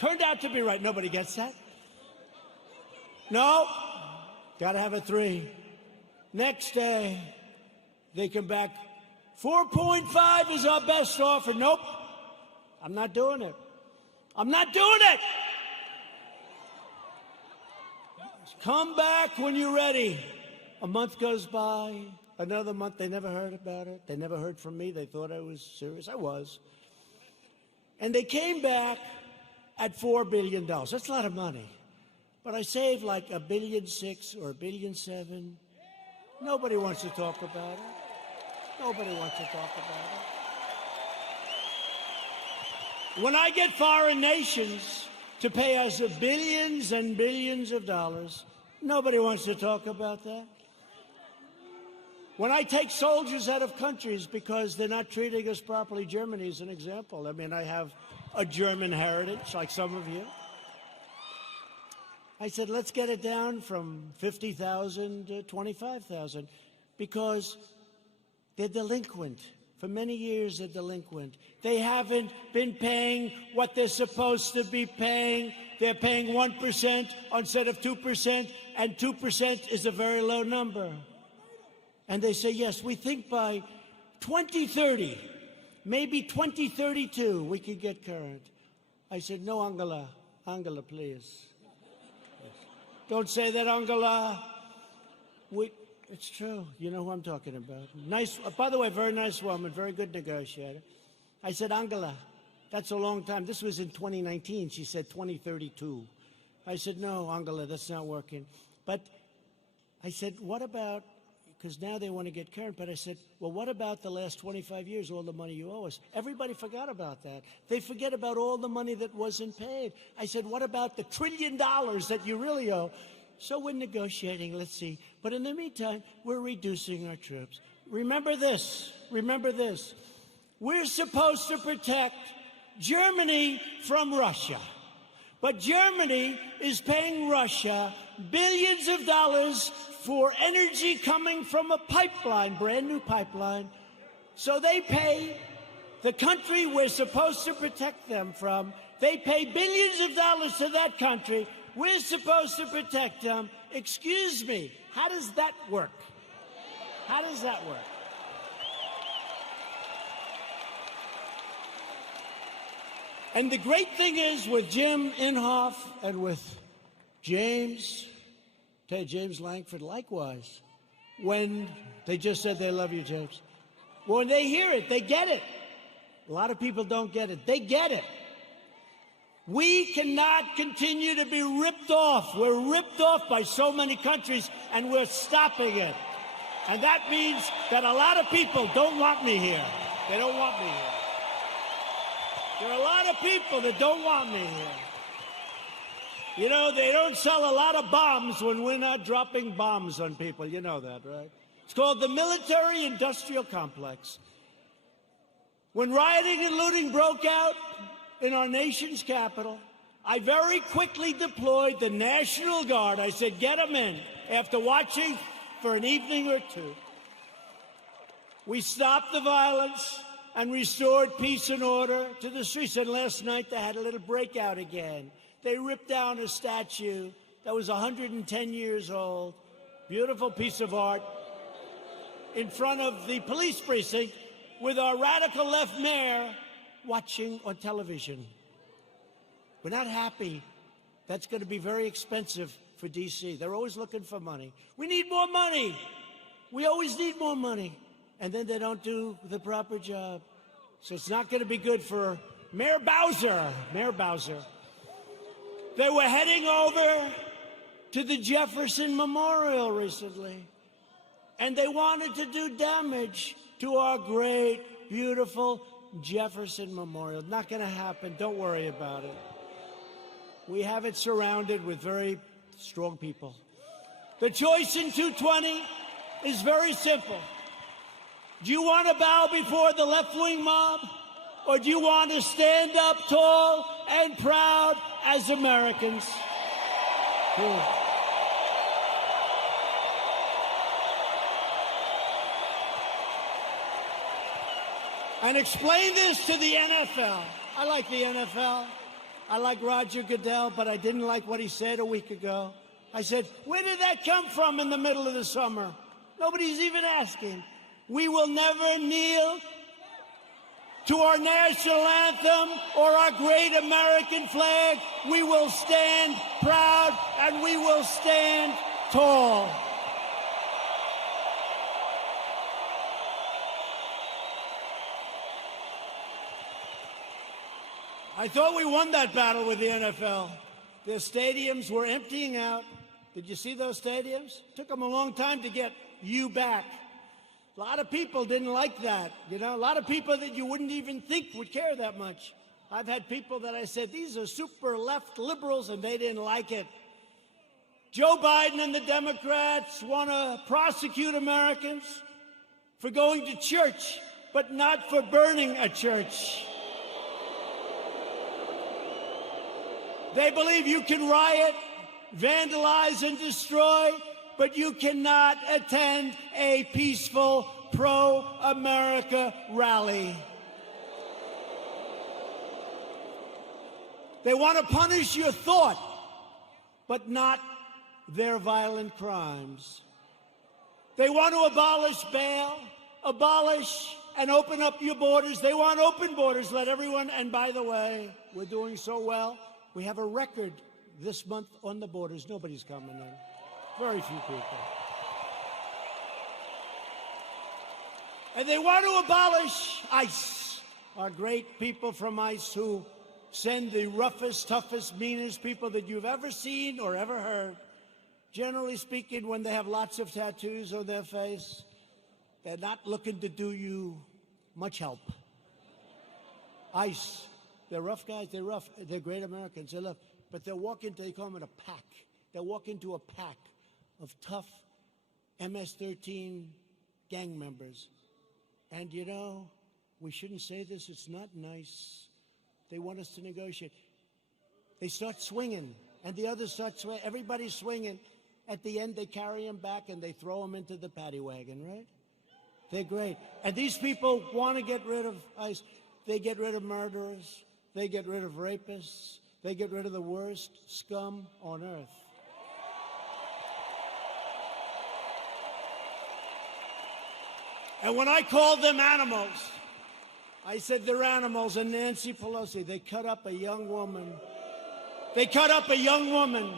Turned out to be right. Nobody gets that? No, got to have a 3. Next day, they come back. 4.5 is our best offer. Nope, I'm not doing it. I'm not doing it. Come back when you're ready. A month goes by, another month. They never heard about it. They never heard from me. They thought I was serious. I was. And they came back at $4 billion. That's a lot of money. But I saved like $1.6 billion or $1.7 billion. Nobody wants to talk about it. Nobody wants to talk about it. When I get foreign nations to pay us billions and billions of dollars, Nobody wants to talk about that. When I take soldiers out of countries because they're not treating us properly, Germany is an example. I mean, I have a German heritage, like some of you. I said, let's get it down from 50,000 to 25,000 because they're delinquent. For many years, they're delinquent. They haven't been paying what they're supposed to be paying. They're paying 1% instead of 2%, and 2% is a very low number. And they say, yes, we think by 2030, maybe 2032, we could get current. I said, no, Angela. Angela, please. Don't say that, Angela. It's true. You know who I'm talking about. Nice, by the way, very nice woman, very good negotiator. I said, Angela, that's a long time. This was in 2019. She said 2032. I said, no, Angela, that's not working. But I said, what about, because now they want to get current, but I said, well, what about the last 25 years, all the money you owe us? Everybody forgot about that. They forget about all the money that wasn't paid. I said, what about the $1 trillion that you really owe? So we're negotiating, let's see. But in the meantime, we're reducing our troops. Remember this, remember this. We're supposed to protect Germany from Russia. But Germany is paying Russia billions of dollars for energy coming from a pipeline, brand new pipeline. So they pay the country we're supposed to protect them from. They pay billions of dollars to that country. We're supposed to protect them. Excuse me, how does that work? How does that work? And the great thing is with Jim Inhofe and with James Langford, likewise, when they just said they love you, James. When they hear it, they get it. A lot of people don't get it. They get it. We cannot continue to be ripped off. We're ripped off by so many countries, and we're stopping it. And that means that a lot of people don't want me here. They don't want me here. There are a lot of people that don't want me here. You know, they don't sell a lot of bombs when we're not dropping bombs on people. You know that, right? It's called the military-industrial complex. When rioting and looting broke out in our nation's capital, I very quickly deployed the National Guard. I said, get them in. After watching for an evening or two, we stopped the violence and restored peace and order to the streets. And last night, they had a little breakout again. They ripped down a statue that was 110 years old, beautiful piece of art, in front of the police precinct with our radical left mayor watching on television. We're not happy. That's going to be very expensive for D.C. They're always looking for money. We need more money. We always need more money. And then they don't do the proper job. So it's not going to be good for Mayor Bowser. Mayor Bowser. They were heading over to the Jefferson Memorial recently, and they wanted to do damage to our great, beautiful Jefferson Memorial. Not going to happen. Don't worry about it. We have it surrounded with very strong people. The choice in 220 is very simple. Do you want to bow before the left-wing mob, or do you want to stand up tall and proud as Americans? And explain this to the NFL. I like the NFL. I like Roger Goodell, but I didn't like what he said a week ago. I said, where did that come from in the middle of the summer? Nobody's even asking. We will never kneel to our national anthem or our great American flag. We will stand proud and we will stand tall. I thought we won that battle with the NFL. Their stadiums were emptying out. Did you see those stadiums? Took them a long time to get you back. A lot of people didn't like that, you know, a lot of people that you wouldn't even think would care that much. I've had people that I said, these are super left liberals, and they didn't like it. Joe Biden and the Democrats want to prosecute Americans for going to church, but not for burning a church. They believe you can riot, vandalize, and destroy, but you cannot attend a peaceful pro-America rally. They want to punish your thought, but not their violent crimes. They want to abolish bail, abolish and open up your borders. They want open borders, let everyone, and by the way, we're doing so well. We have a record this month on the borders. Nobody's coming in. Very few people. And they want to abolish ICE, our great people from ICE who send the roughest, toughest, meanest people that you've ever seen or ever heard. Generally speaking, when they have lots of tattoos on their face, they're not looking to do you much help. ICE, they're rough guys, they're rough, they're great Americans, they love, but they'll walk into, they call them a pack. They'll walk into a pack of tough MS-13 gang members. And you know, we shouldn't say this, it's not nice. They want us to negotiate. They start swinging, and the others start swinging. Everybody's swinging. At the end, they carry them back, and they throw them into the paddy wagon, right? They're great. And these people want to get rid of ICE. They get rid of murderers. They get rid of rapists. They get rid of the worst scum on earth. And when I called them animals, I said they're animals. And Nancy Pelosi, they cut up a young woman. They cut up a young woman,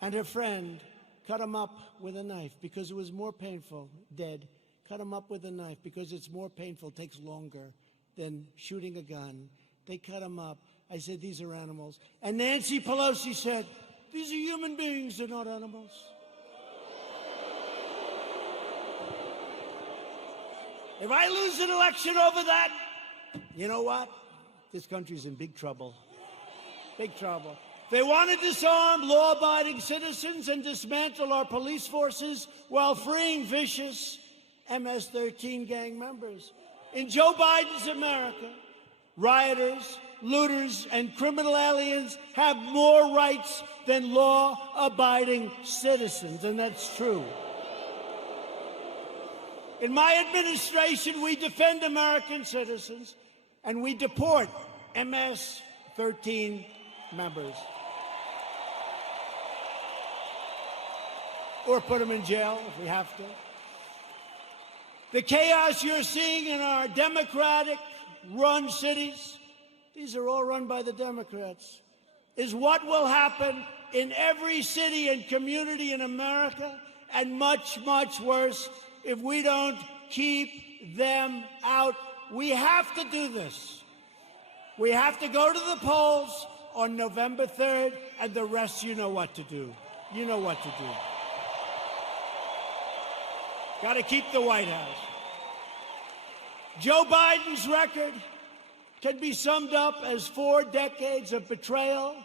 and her friend cut him up with a knife because it was more painful, dead. Cut him up with a knife because it's more painful, takes longer than shooting a gun. They cut him up. I said, these are animals. And Nancy Pelosi said, these are human beings, they're not animals. If I lose an election over that, you know what? This country's in big trouble. Big trouble. They want to disarm law-abiding citizens and dismantle our police forces while freeing vicious MS-13 gang members. In Joe Biden's America, rioters, looters, and criminal aliens have more rights than law-abiding citizens, and that's true. In my administration, we defend American citizens, and we deport MS-13 members. Or put them in jail if we have to. The chaos you're seeing in our Democratic-run cities, these are all run by the Democrats, is what will happen in every city and community in America, and much, much worse if we don't keep them out. We have to do this. We have to go to the polls on November 3rd, and the rest, you know what to do. You know what to do. Got to keep the White House. Joe Biden's record can be summed up as 4 decades of betrayal,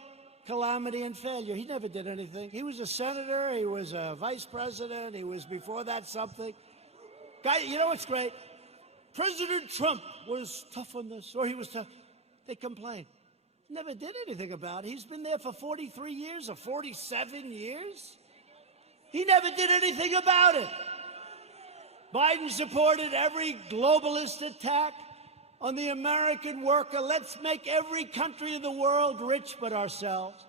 calamity, and failure. He never did anything. He was a senator. He was a vice president. He was, before that, something. Guy, you know what's great? President Trump was tough on this, or he was tough. They complained. Never did anything about it. He's been there for 43 years or 47 years. He never did anything about it. Biden supported every globalist attack on the American worker. Let's make every country in the world rich but ourselves,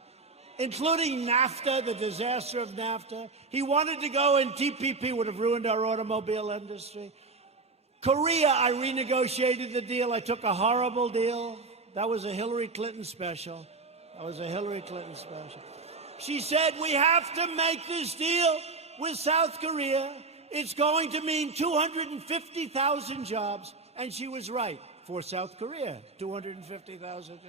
including NAFTA, the disaster of NAFTA. He wanted to go, and TPP would have ruined our automobile industry. Korea, I renegotiated the deal. I took a horrible deal. That was a Hillary Clinton special. That was a Hillary Clinton special. She said, we have to make this deal with South Korea. It's going to mean 250,000 jobs. And she was right. For South Korea, 250,000 jobs.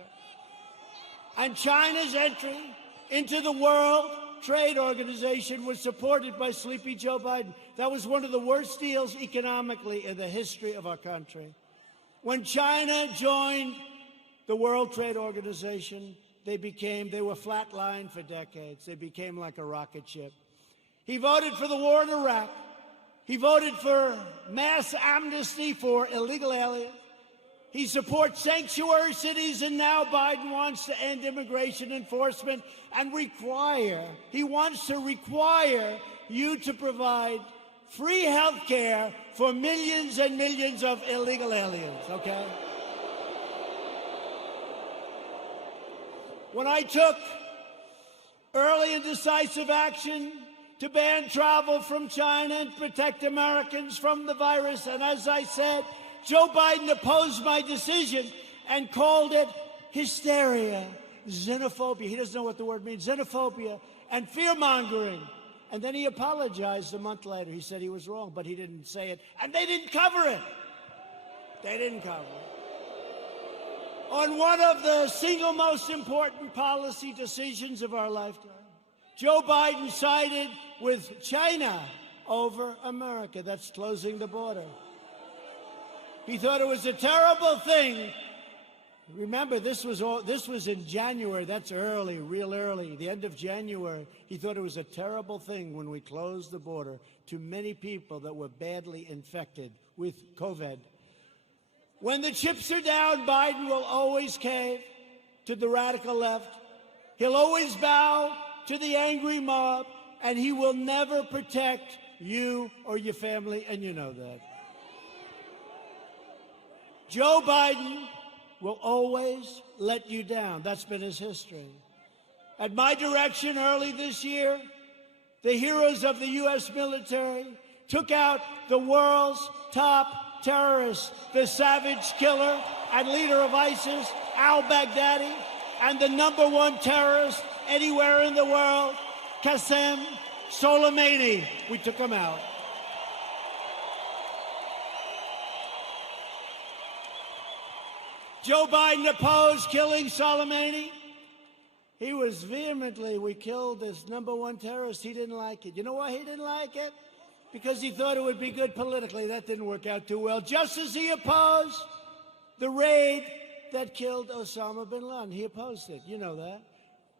And China's entry into the World Trade Organization was supported by Sleepy Joe Biden. That was one of the worst deals economically in the history of our country. When China joined the World Trade Organization, they were flatlined for decades. They became like a rocket ship. He voted for the war in Iraq. He voted for mass amnesty for illegal aliens. He supports sanctuary cities, and now Biden wants to end immigration enforcement and he wants to require you to provide free health care for millions and millions of illegal aliens, okay? When I took early and decisive action to ban travel from China and protect Americans from the virus, and as I said, Joe Biden opposed my decision and called it hysteria, xenophobia. He doesn't know what the word means, xenophobia, and fear-mongering. And then he apologized a month later. He said he was wrong, but he didn't say it. And they didn't cover it. They didn't cover it. On one of the single most important policy decisions of our lifetime, Joe Biden sided with China over America. That's closing the border. He thought it was a terrible thing. Remember, this was in January. That's early, real early, the end of January. He thought it was a terrible thing when we closed the border to many people that were badly infected with COVID. When the chips are down, Biden will always cave to the radical left. He'll always bow to the angry mob, and he will never protect you or your family, and you know that. Joe Biden will always let you down. That's been his history. At my direction early this year, the heroes of the U.S. military took out the world's top terrorist, the savage killer and leader of ISIS, al-Baghdadi, and the #1 terrorist anywhere in the world, Qasem Soleimani. We took him out. Joe Biden opposed killing Soleimani. He was we killed this #1 terrorist. He didn't like it. You know why he didn't like it? Because he thought it would be good politically. That didn't work out too well. Just as he opposed the raid that killed Osama bin Laden. He opposed it. You know that.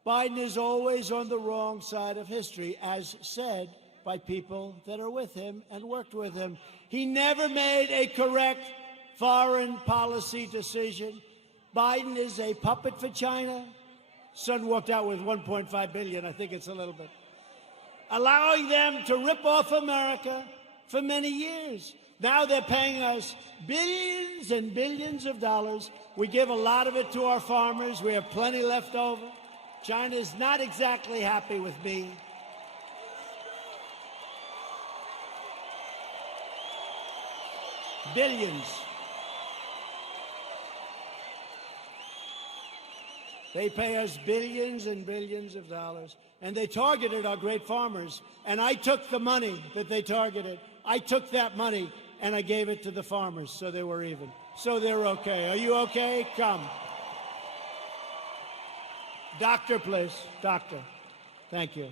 Biden is always on the wrong side of history, as said by people that are with him and worked with him. He never made a correct foreign policy decision. Biden is a puppet for China. Son walked out with $1.5 billion. I think it's a little bit. Allowing them to rip off America for many years. Now they're paying us billions and billions of dollars. We give a lot of it to our farmers. We have plenty left over. China is not exactly happy with me. Billions. They pay us billions and billions of dollars, and they targeted our great farmers. And I took the money that they targeted. I took that money, and I gave it to the farmers, so they were even. So they're okay. Are you okay? Come. Doctor, please. Doctor. Thank you.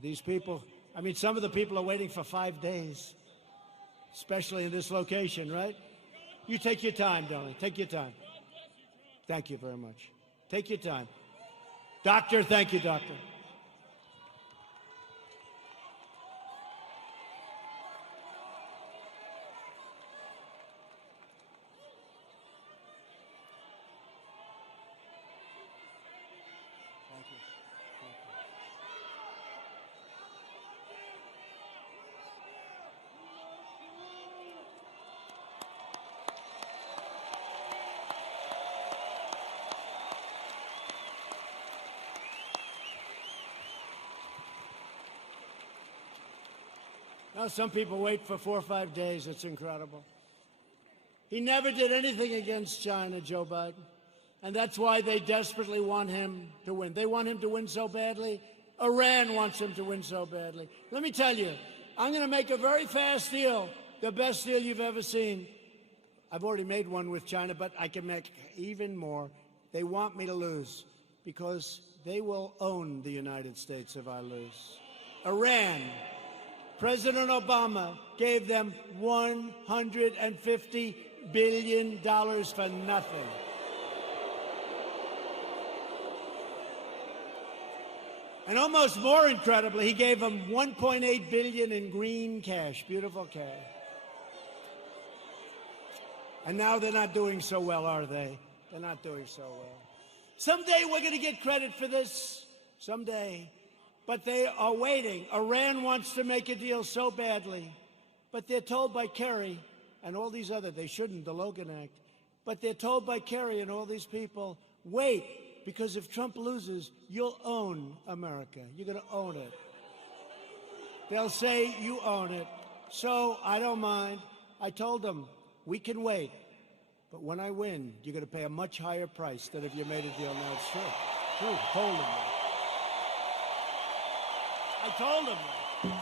These people, I mean, some of the people are waiting for 5 days, especially in this location, right? You take your time, darling. Take your time. Thank you very much. Take your time. Doctor, thank you, doctor. Thank you. Now, some people wait for 4 or 5 days. It's incredible. He never did anything against China, Joe Biden. And that's why they desperately want him to win. They want him to win so badly. Iran wants him to win so badly. Let me tell you, I'm going to make a very fast deal, the best deal you've ever seen. I've already made one with China, but I can make even more. They want me to lose because they will own the United States if I lose. Iran. President Obama gave them $150 billion for nothing. And almost more incredibly, he gave them $1.8 billion in green cash, beautiful cash. And now they're not doing so well, are they? They're not doing so well. Someday we're going to get credit for this, someday. But they are waiting. Iran wants to make a deal so badly. But they're told by Kerry and all these other, they shouldn't, the Logan Act. But they're told by Kerry and all these people, wait, because if Trump loses, you'll own America. You're going to own it. They'll say you own it. So I don't mind. I told them, we can wait. But when I win, you're going to pay a much higher price than if you made a deal. Now it's true. True. Told them that. I told them that.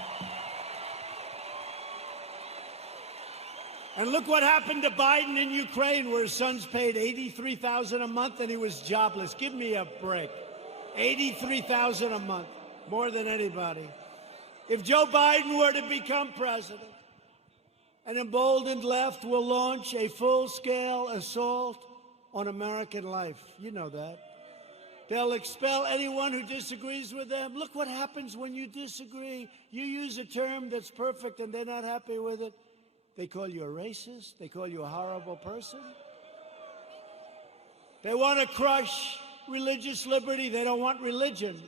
And look what happened to Biden in Ukraine, where his son's paid $83,000 a month and he was jobless. Give me a break. $83,000 a month, more than anybody. If Joe Biden were to become president, an emboldened left will launch a full-scale assault on American life. You know that. They'll expel anyone who disagrees with them. Look what happens when you disagree. You use a term that's perfect and they're not happy with it. They call you a racist. They call you a horrible person. They want to crush religious liberty. They don't want religion.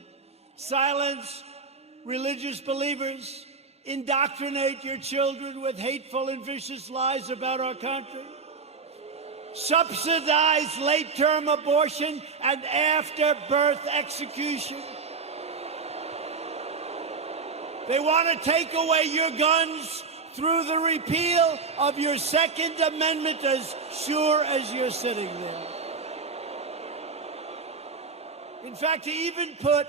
Silence religious believers. Indoctrinate your children with hateful and vicious lies about our country. Subsidize late-term abortion and after-birth execution. They want to take away your guns through the repeal of your Second Amendment as sure as you're sitting there. In fact, to even put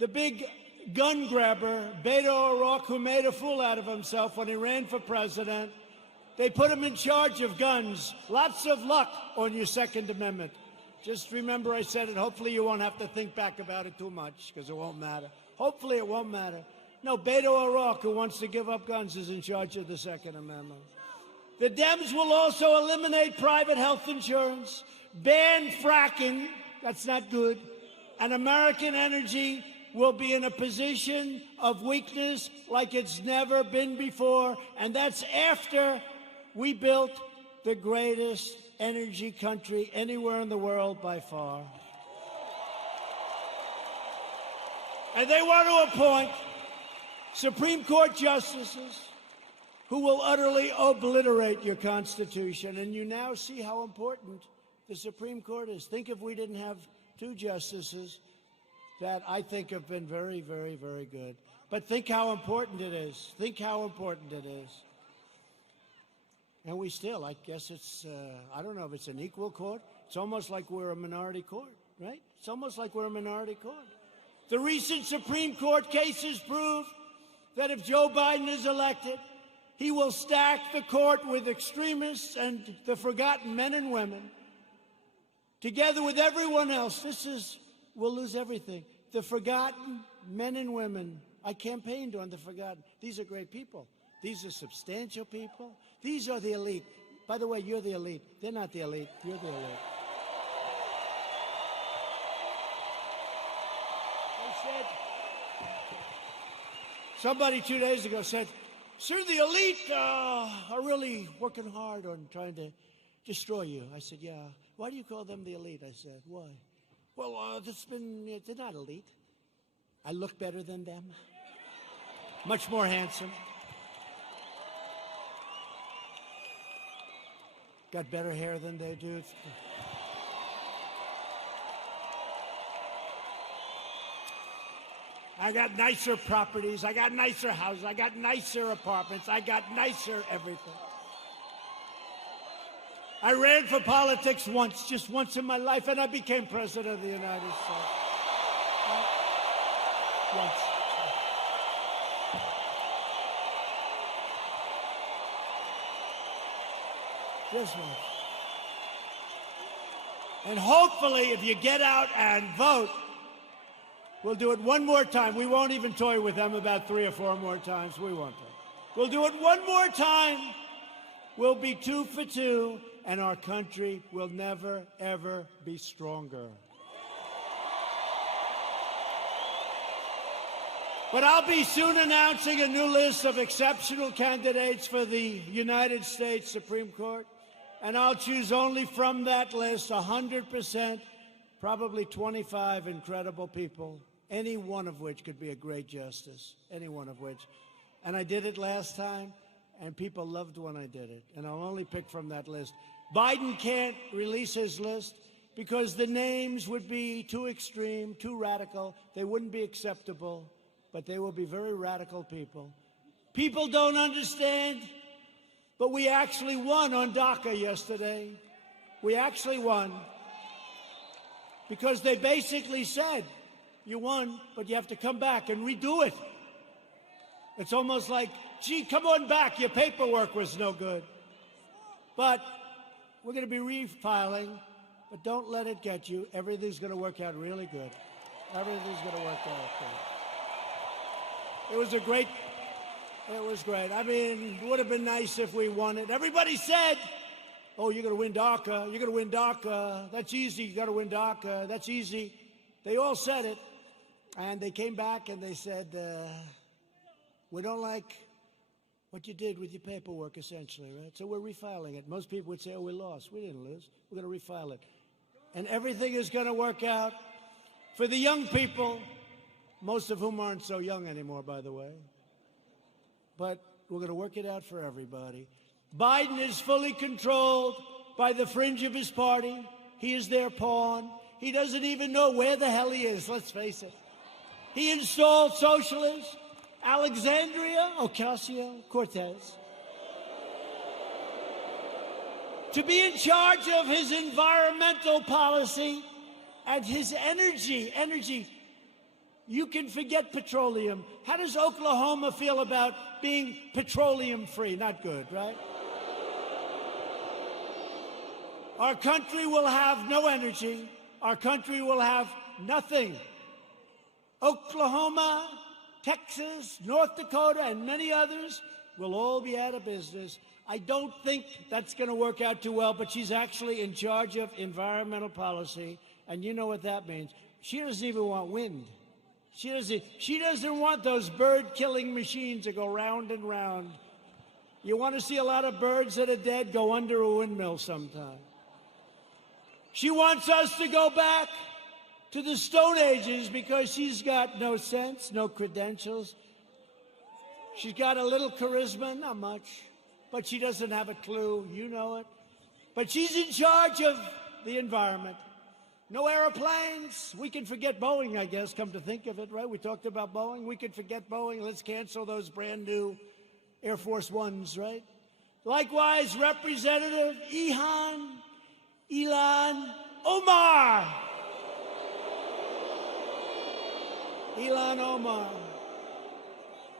the big gun grabber, Beto O'Rourke, who made a fool out of himself when he ran for president, they put him in charge of guns. Lots of luck on your Second Amendment. Just remember I said it. Hopefully you won't have to think back about it too much, because it won't matter. Hopefully it won't matter. No, Beto O'Rourke, who wants to give up guns, is in charge of the Second Amendment. The Dems will also eliminate private health insurance, ban fracking, that's not good, and American energy will be in a position of weakness like it's never been before, and that's after we built the greatest energy country anywhere in the world by far. And they want to appoint Supreme Court justices who will utterly obliterate your Constitution. And you now see how important the Supreme Court is. Think if we didn't have two justices that I think have been very, very, very good. But think how important it is. Think how important it is. And we still, I guess it's, I don't know if it's an equal court. It's almost like we're a minority court, right? It's almost like we're a minority court. The recent Supreme Court cases prove that if Joe Biden is elected, he will stack the court with extremists and the forgotten men and women. Together with everyone else, we'll lose everything. The forgotten men and women. I campaigned on the forgotten. These are great people. These are substantial people. These are the elite. By the way, you're the elite. They're not the elite. You're the elite. They said, somebody 2 days ago said, sir, the elite are really working hard on trying to destroy you. I said, yeah. Why do you call them the elite? I said, why? Well, they're not elite. I look better than them. Much more handsome. Got better hair than they do. I got nicer properties. I got nicer houses. I got nicer apartments. I got nicer everything. I ran for politics once, just once in my life, and I became president of the United States. Once. Just once. And hopefully, if you get out and vote, we'll do it one more time. We won't even toy with them about 3 or 4 more times. We won't. We'll do it one more time. We'll be 2 for 2, and our country will never, ever be stronger. But I'll be soon announcing a new list of exceptional candidates for the United States Supreme Court, and I'll choose only from that list 100%, probably 25 incredible people, any one of which could be a great justice, any one of which. And I did it last time, and people loved when I did it, and I'll only pick from that list. Biden can't release his list because the names would be too extreme, too radical. They wouldn't be acceptable. But they will be very radical people. People don't understand, but we actually won on DACA yesterday. We actually won because they basically said, you won, but you have to come back and redo it. It's almost like, gee, come on back, your paperwork was no good. But we're going to be refiling, but don't let it get you. Everything's going to work out really good. Everything's going to work out good. It was great. I mean, it would have been nice if we won it. Everybody said, oh, you're going to win DACA. You're going to win DACA. That's easy. You got to win DACA. That's easy. They all said it. And they came back and they said, we don't like what you did with your paperwork, essentially, right? So we're refiling it. Most people would say, oh, we lost. We didn't lose. We're going to refile it. And everything is going to work out for the young people, most of whom aren't so young anymore, by the way. But we're going to work it out for everybody. Biden is fully controlled by the fringe of his party. He is their pawn. He doesn't even know where the hell he is, let's face it. He installed socialists, Alexandria Ocasio-Cortez, to be in charge of his environmental policy and his energy. You can forget petroleum. How does Oklahoma feel about being petroleum-free? Not good, right? Our country will have no energy. Our country will have nothing. Oklahoma, Texas, North Dakota, and many others will all be out of business. I don't think that's going to work out too well, but she's actually in charge of environmental policy, and you know what that means. She doesn't even want wind. She doesn't want those bird-killing machines that go round and round. You want to see a lot of birds that are dead? Go under a windmill sometime. She wants us to go back to the Stone Ages because she's got no sense, no credentials. She's got a little charisma, not much, but she doesn't have a clue. You know it. But she's in charge of the environment. No airplanes. We can forget Boeing, I guess, come to think of it, right? We talked about Boeing. We could forget Boeing. Let's cancel those brand new Air Force Ones, right? Likewise, Representative Ilhan Omar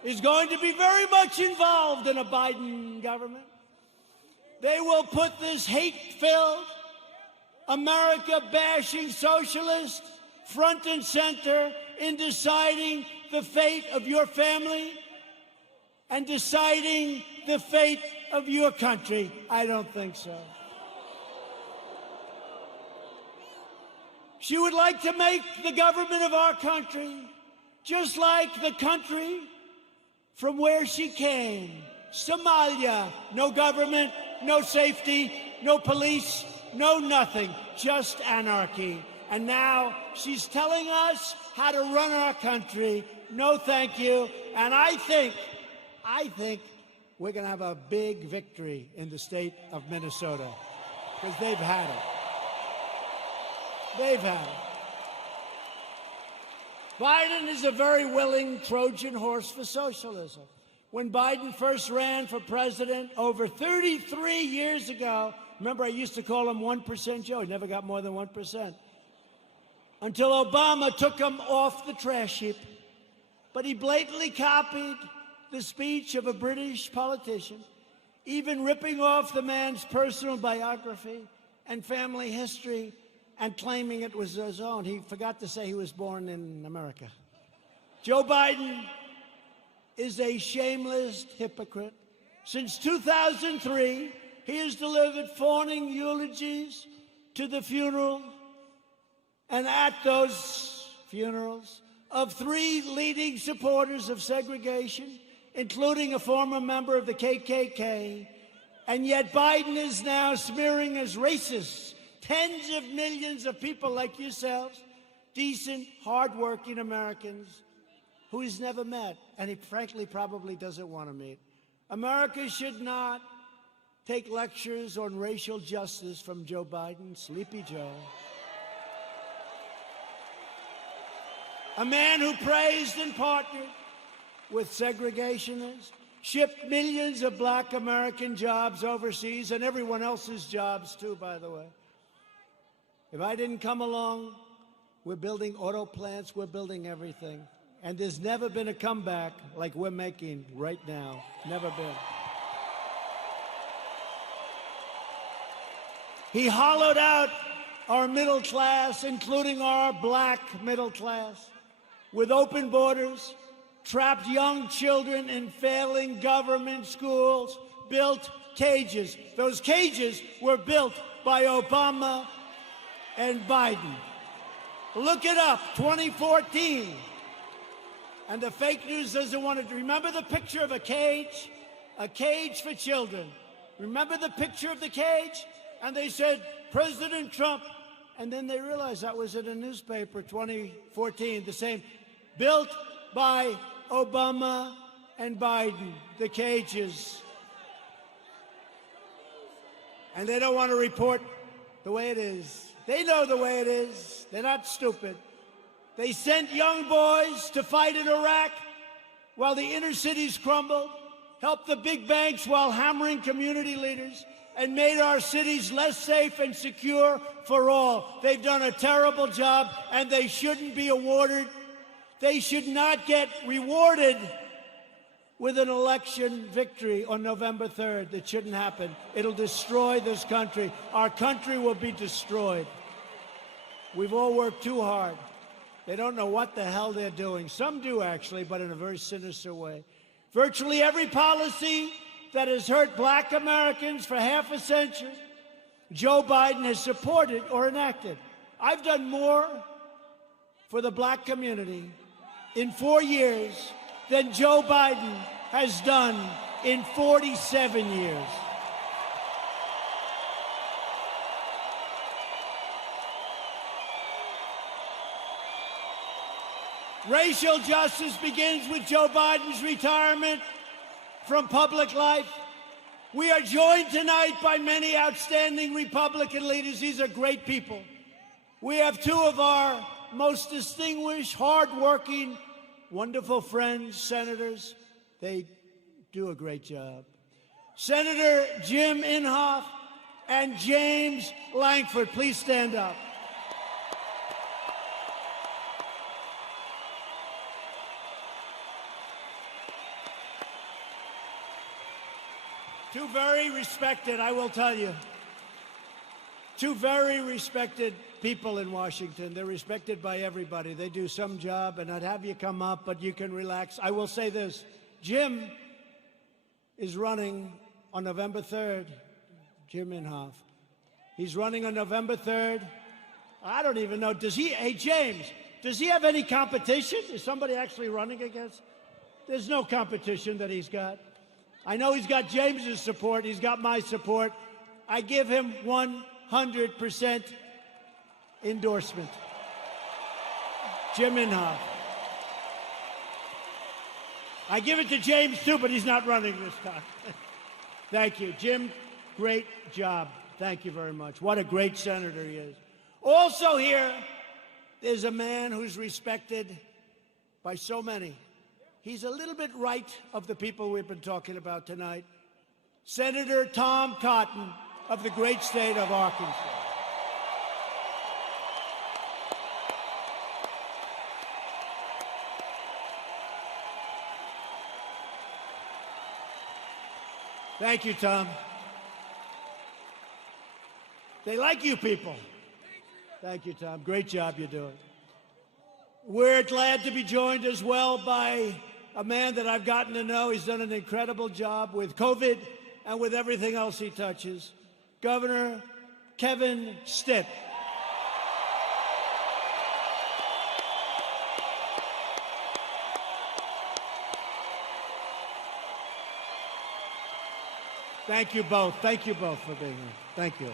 is going to be very much involved in a Biden government. They will put this hate-filled, America-bashing socialist front and center in deciding the fate of your family and deciding the fate of your country. I don't think so. She would like to make the government of our country just like the country from where she came, Somalia. No government, no safety, no police, no nothing, just anarchy. And now she's telling us how to run our country. No, thank you. And I think we're going to have a big victory in the state of Minnesota because they've had it. They've had it. Biden is a very willing Trojan horse for socialism. When Biden first ran for president over 33 years ago, remember I used to call him 1% Joe. He never got more than 1%. Until Obama took him off the trash heap. But he blatantly copied the speech of a British politician, even ripping off the man's personal biography and family history and claiming it was his own. He forgot to say he was born in America. Joe Biden is a shameless hypocrite. Since 2003, he has delivered fawning eulogies to the funeral and at those funerals of 3 leading supporters of segregation, including a former member of the KKK, and yet Biden is now smearing as racist tens of millions of people like yourselves, decent, hardworking Americans who he's never met, and he frankly probably doesn't want to meet. America should not take lectures on racial justice from Joe Biden, Sleepy Joe. A man who praised and partnered with segregationists, shipped millions of black American jobs overseas, and everyone else's jobs too, by the way. If I didn't come along, we're building auto plants, we're building everything. And there's never been a comeback like we're making right now. Never been. He hollowed out our middle class, including our black middle class, with open borders, trapped young children in failing government schools, built cages. Those cages were built by Obama and Biden. Look it up, 2014. And the fake news doesn't want to. Remember the picture of a cage for children. Remember the picture of the cage? And they said, President Trump. And then they realized that was in a newspaper, 2014, the same. Built by Obama and Biden, the cages. And they don't want to report the way it is. They know the way it is. They're not stupid. They sent young boys to fight in Iraq while the inner cities crumbled, helped the big banks while hammering community leaders, and made our cities less safe and secure for all. They've done a terrible job, and they shouldn't be awarded. They should not get rewarded with an election victory on November 3rd. That shouldn't happen. It'll destroy this country. Our country will be destroyed. We've all worked too hard. They don't know what the hell they're doing. Some do, actually, but in a very sinister way. Virtually every policy that has hurt black Americans for half a century, Joe Biden has supported or enacted. I've done more for the black community in 4 years than Joe Biden has done in 47 years. Racial justice begins with Joe Biden's retirement from public life. We are joined tonight by many outstanding Republican leaders. These are great people. We have 2 of our most distinguished, hardworking, wonderful friends, senators. They do a great job. Senator Jim Inhofe and James Lankford, please stand up. Two very respected, I will tell you, 2 very respected people in Washington. They're respected by everybody. They do some job, and I'd have you come up, but you can relax. I will say this. Jim is running on November 3rd. Jim Inhofe. He's running on November 3rd. I don't even know. Does he, hey, James, does he have any competition? Is somebody actually running against? There's no competition that he's got. I know he's got James's support. He's got my support. I give him 100% endorsement. Jim Inhofe. I give it to James, too, but he's not running this time. Thank you. Jim, great job. Thank you very much. What a great senator he is. Also here is a man who's respected by so many. He's a little bit right of the people we've been talking about tonight. Senator Tom Cotton of the great state of Arkansas. Thank you, Tom. They like you people. Thank you, Tom. Great job you're doing. We're glad to be joined as well by a man that I've gotten to know. He's done an incredible job with COVID and with everything else he touches. Governor Kevin Stitt. Thank you both. Thank you both for being here. Thank you.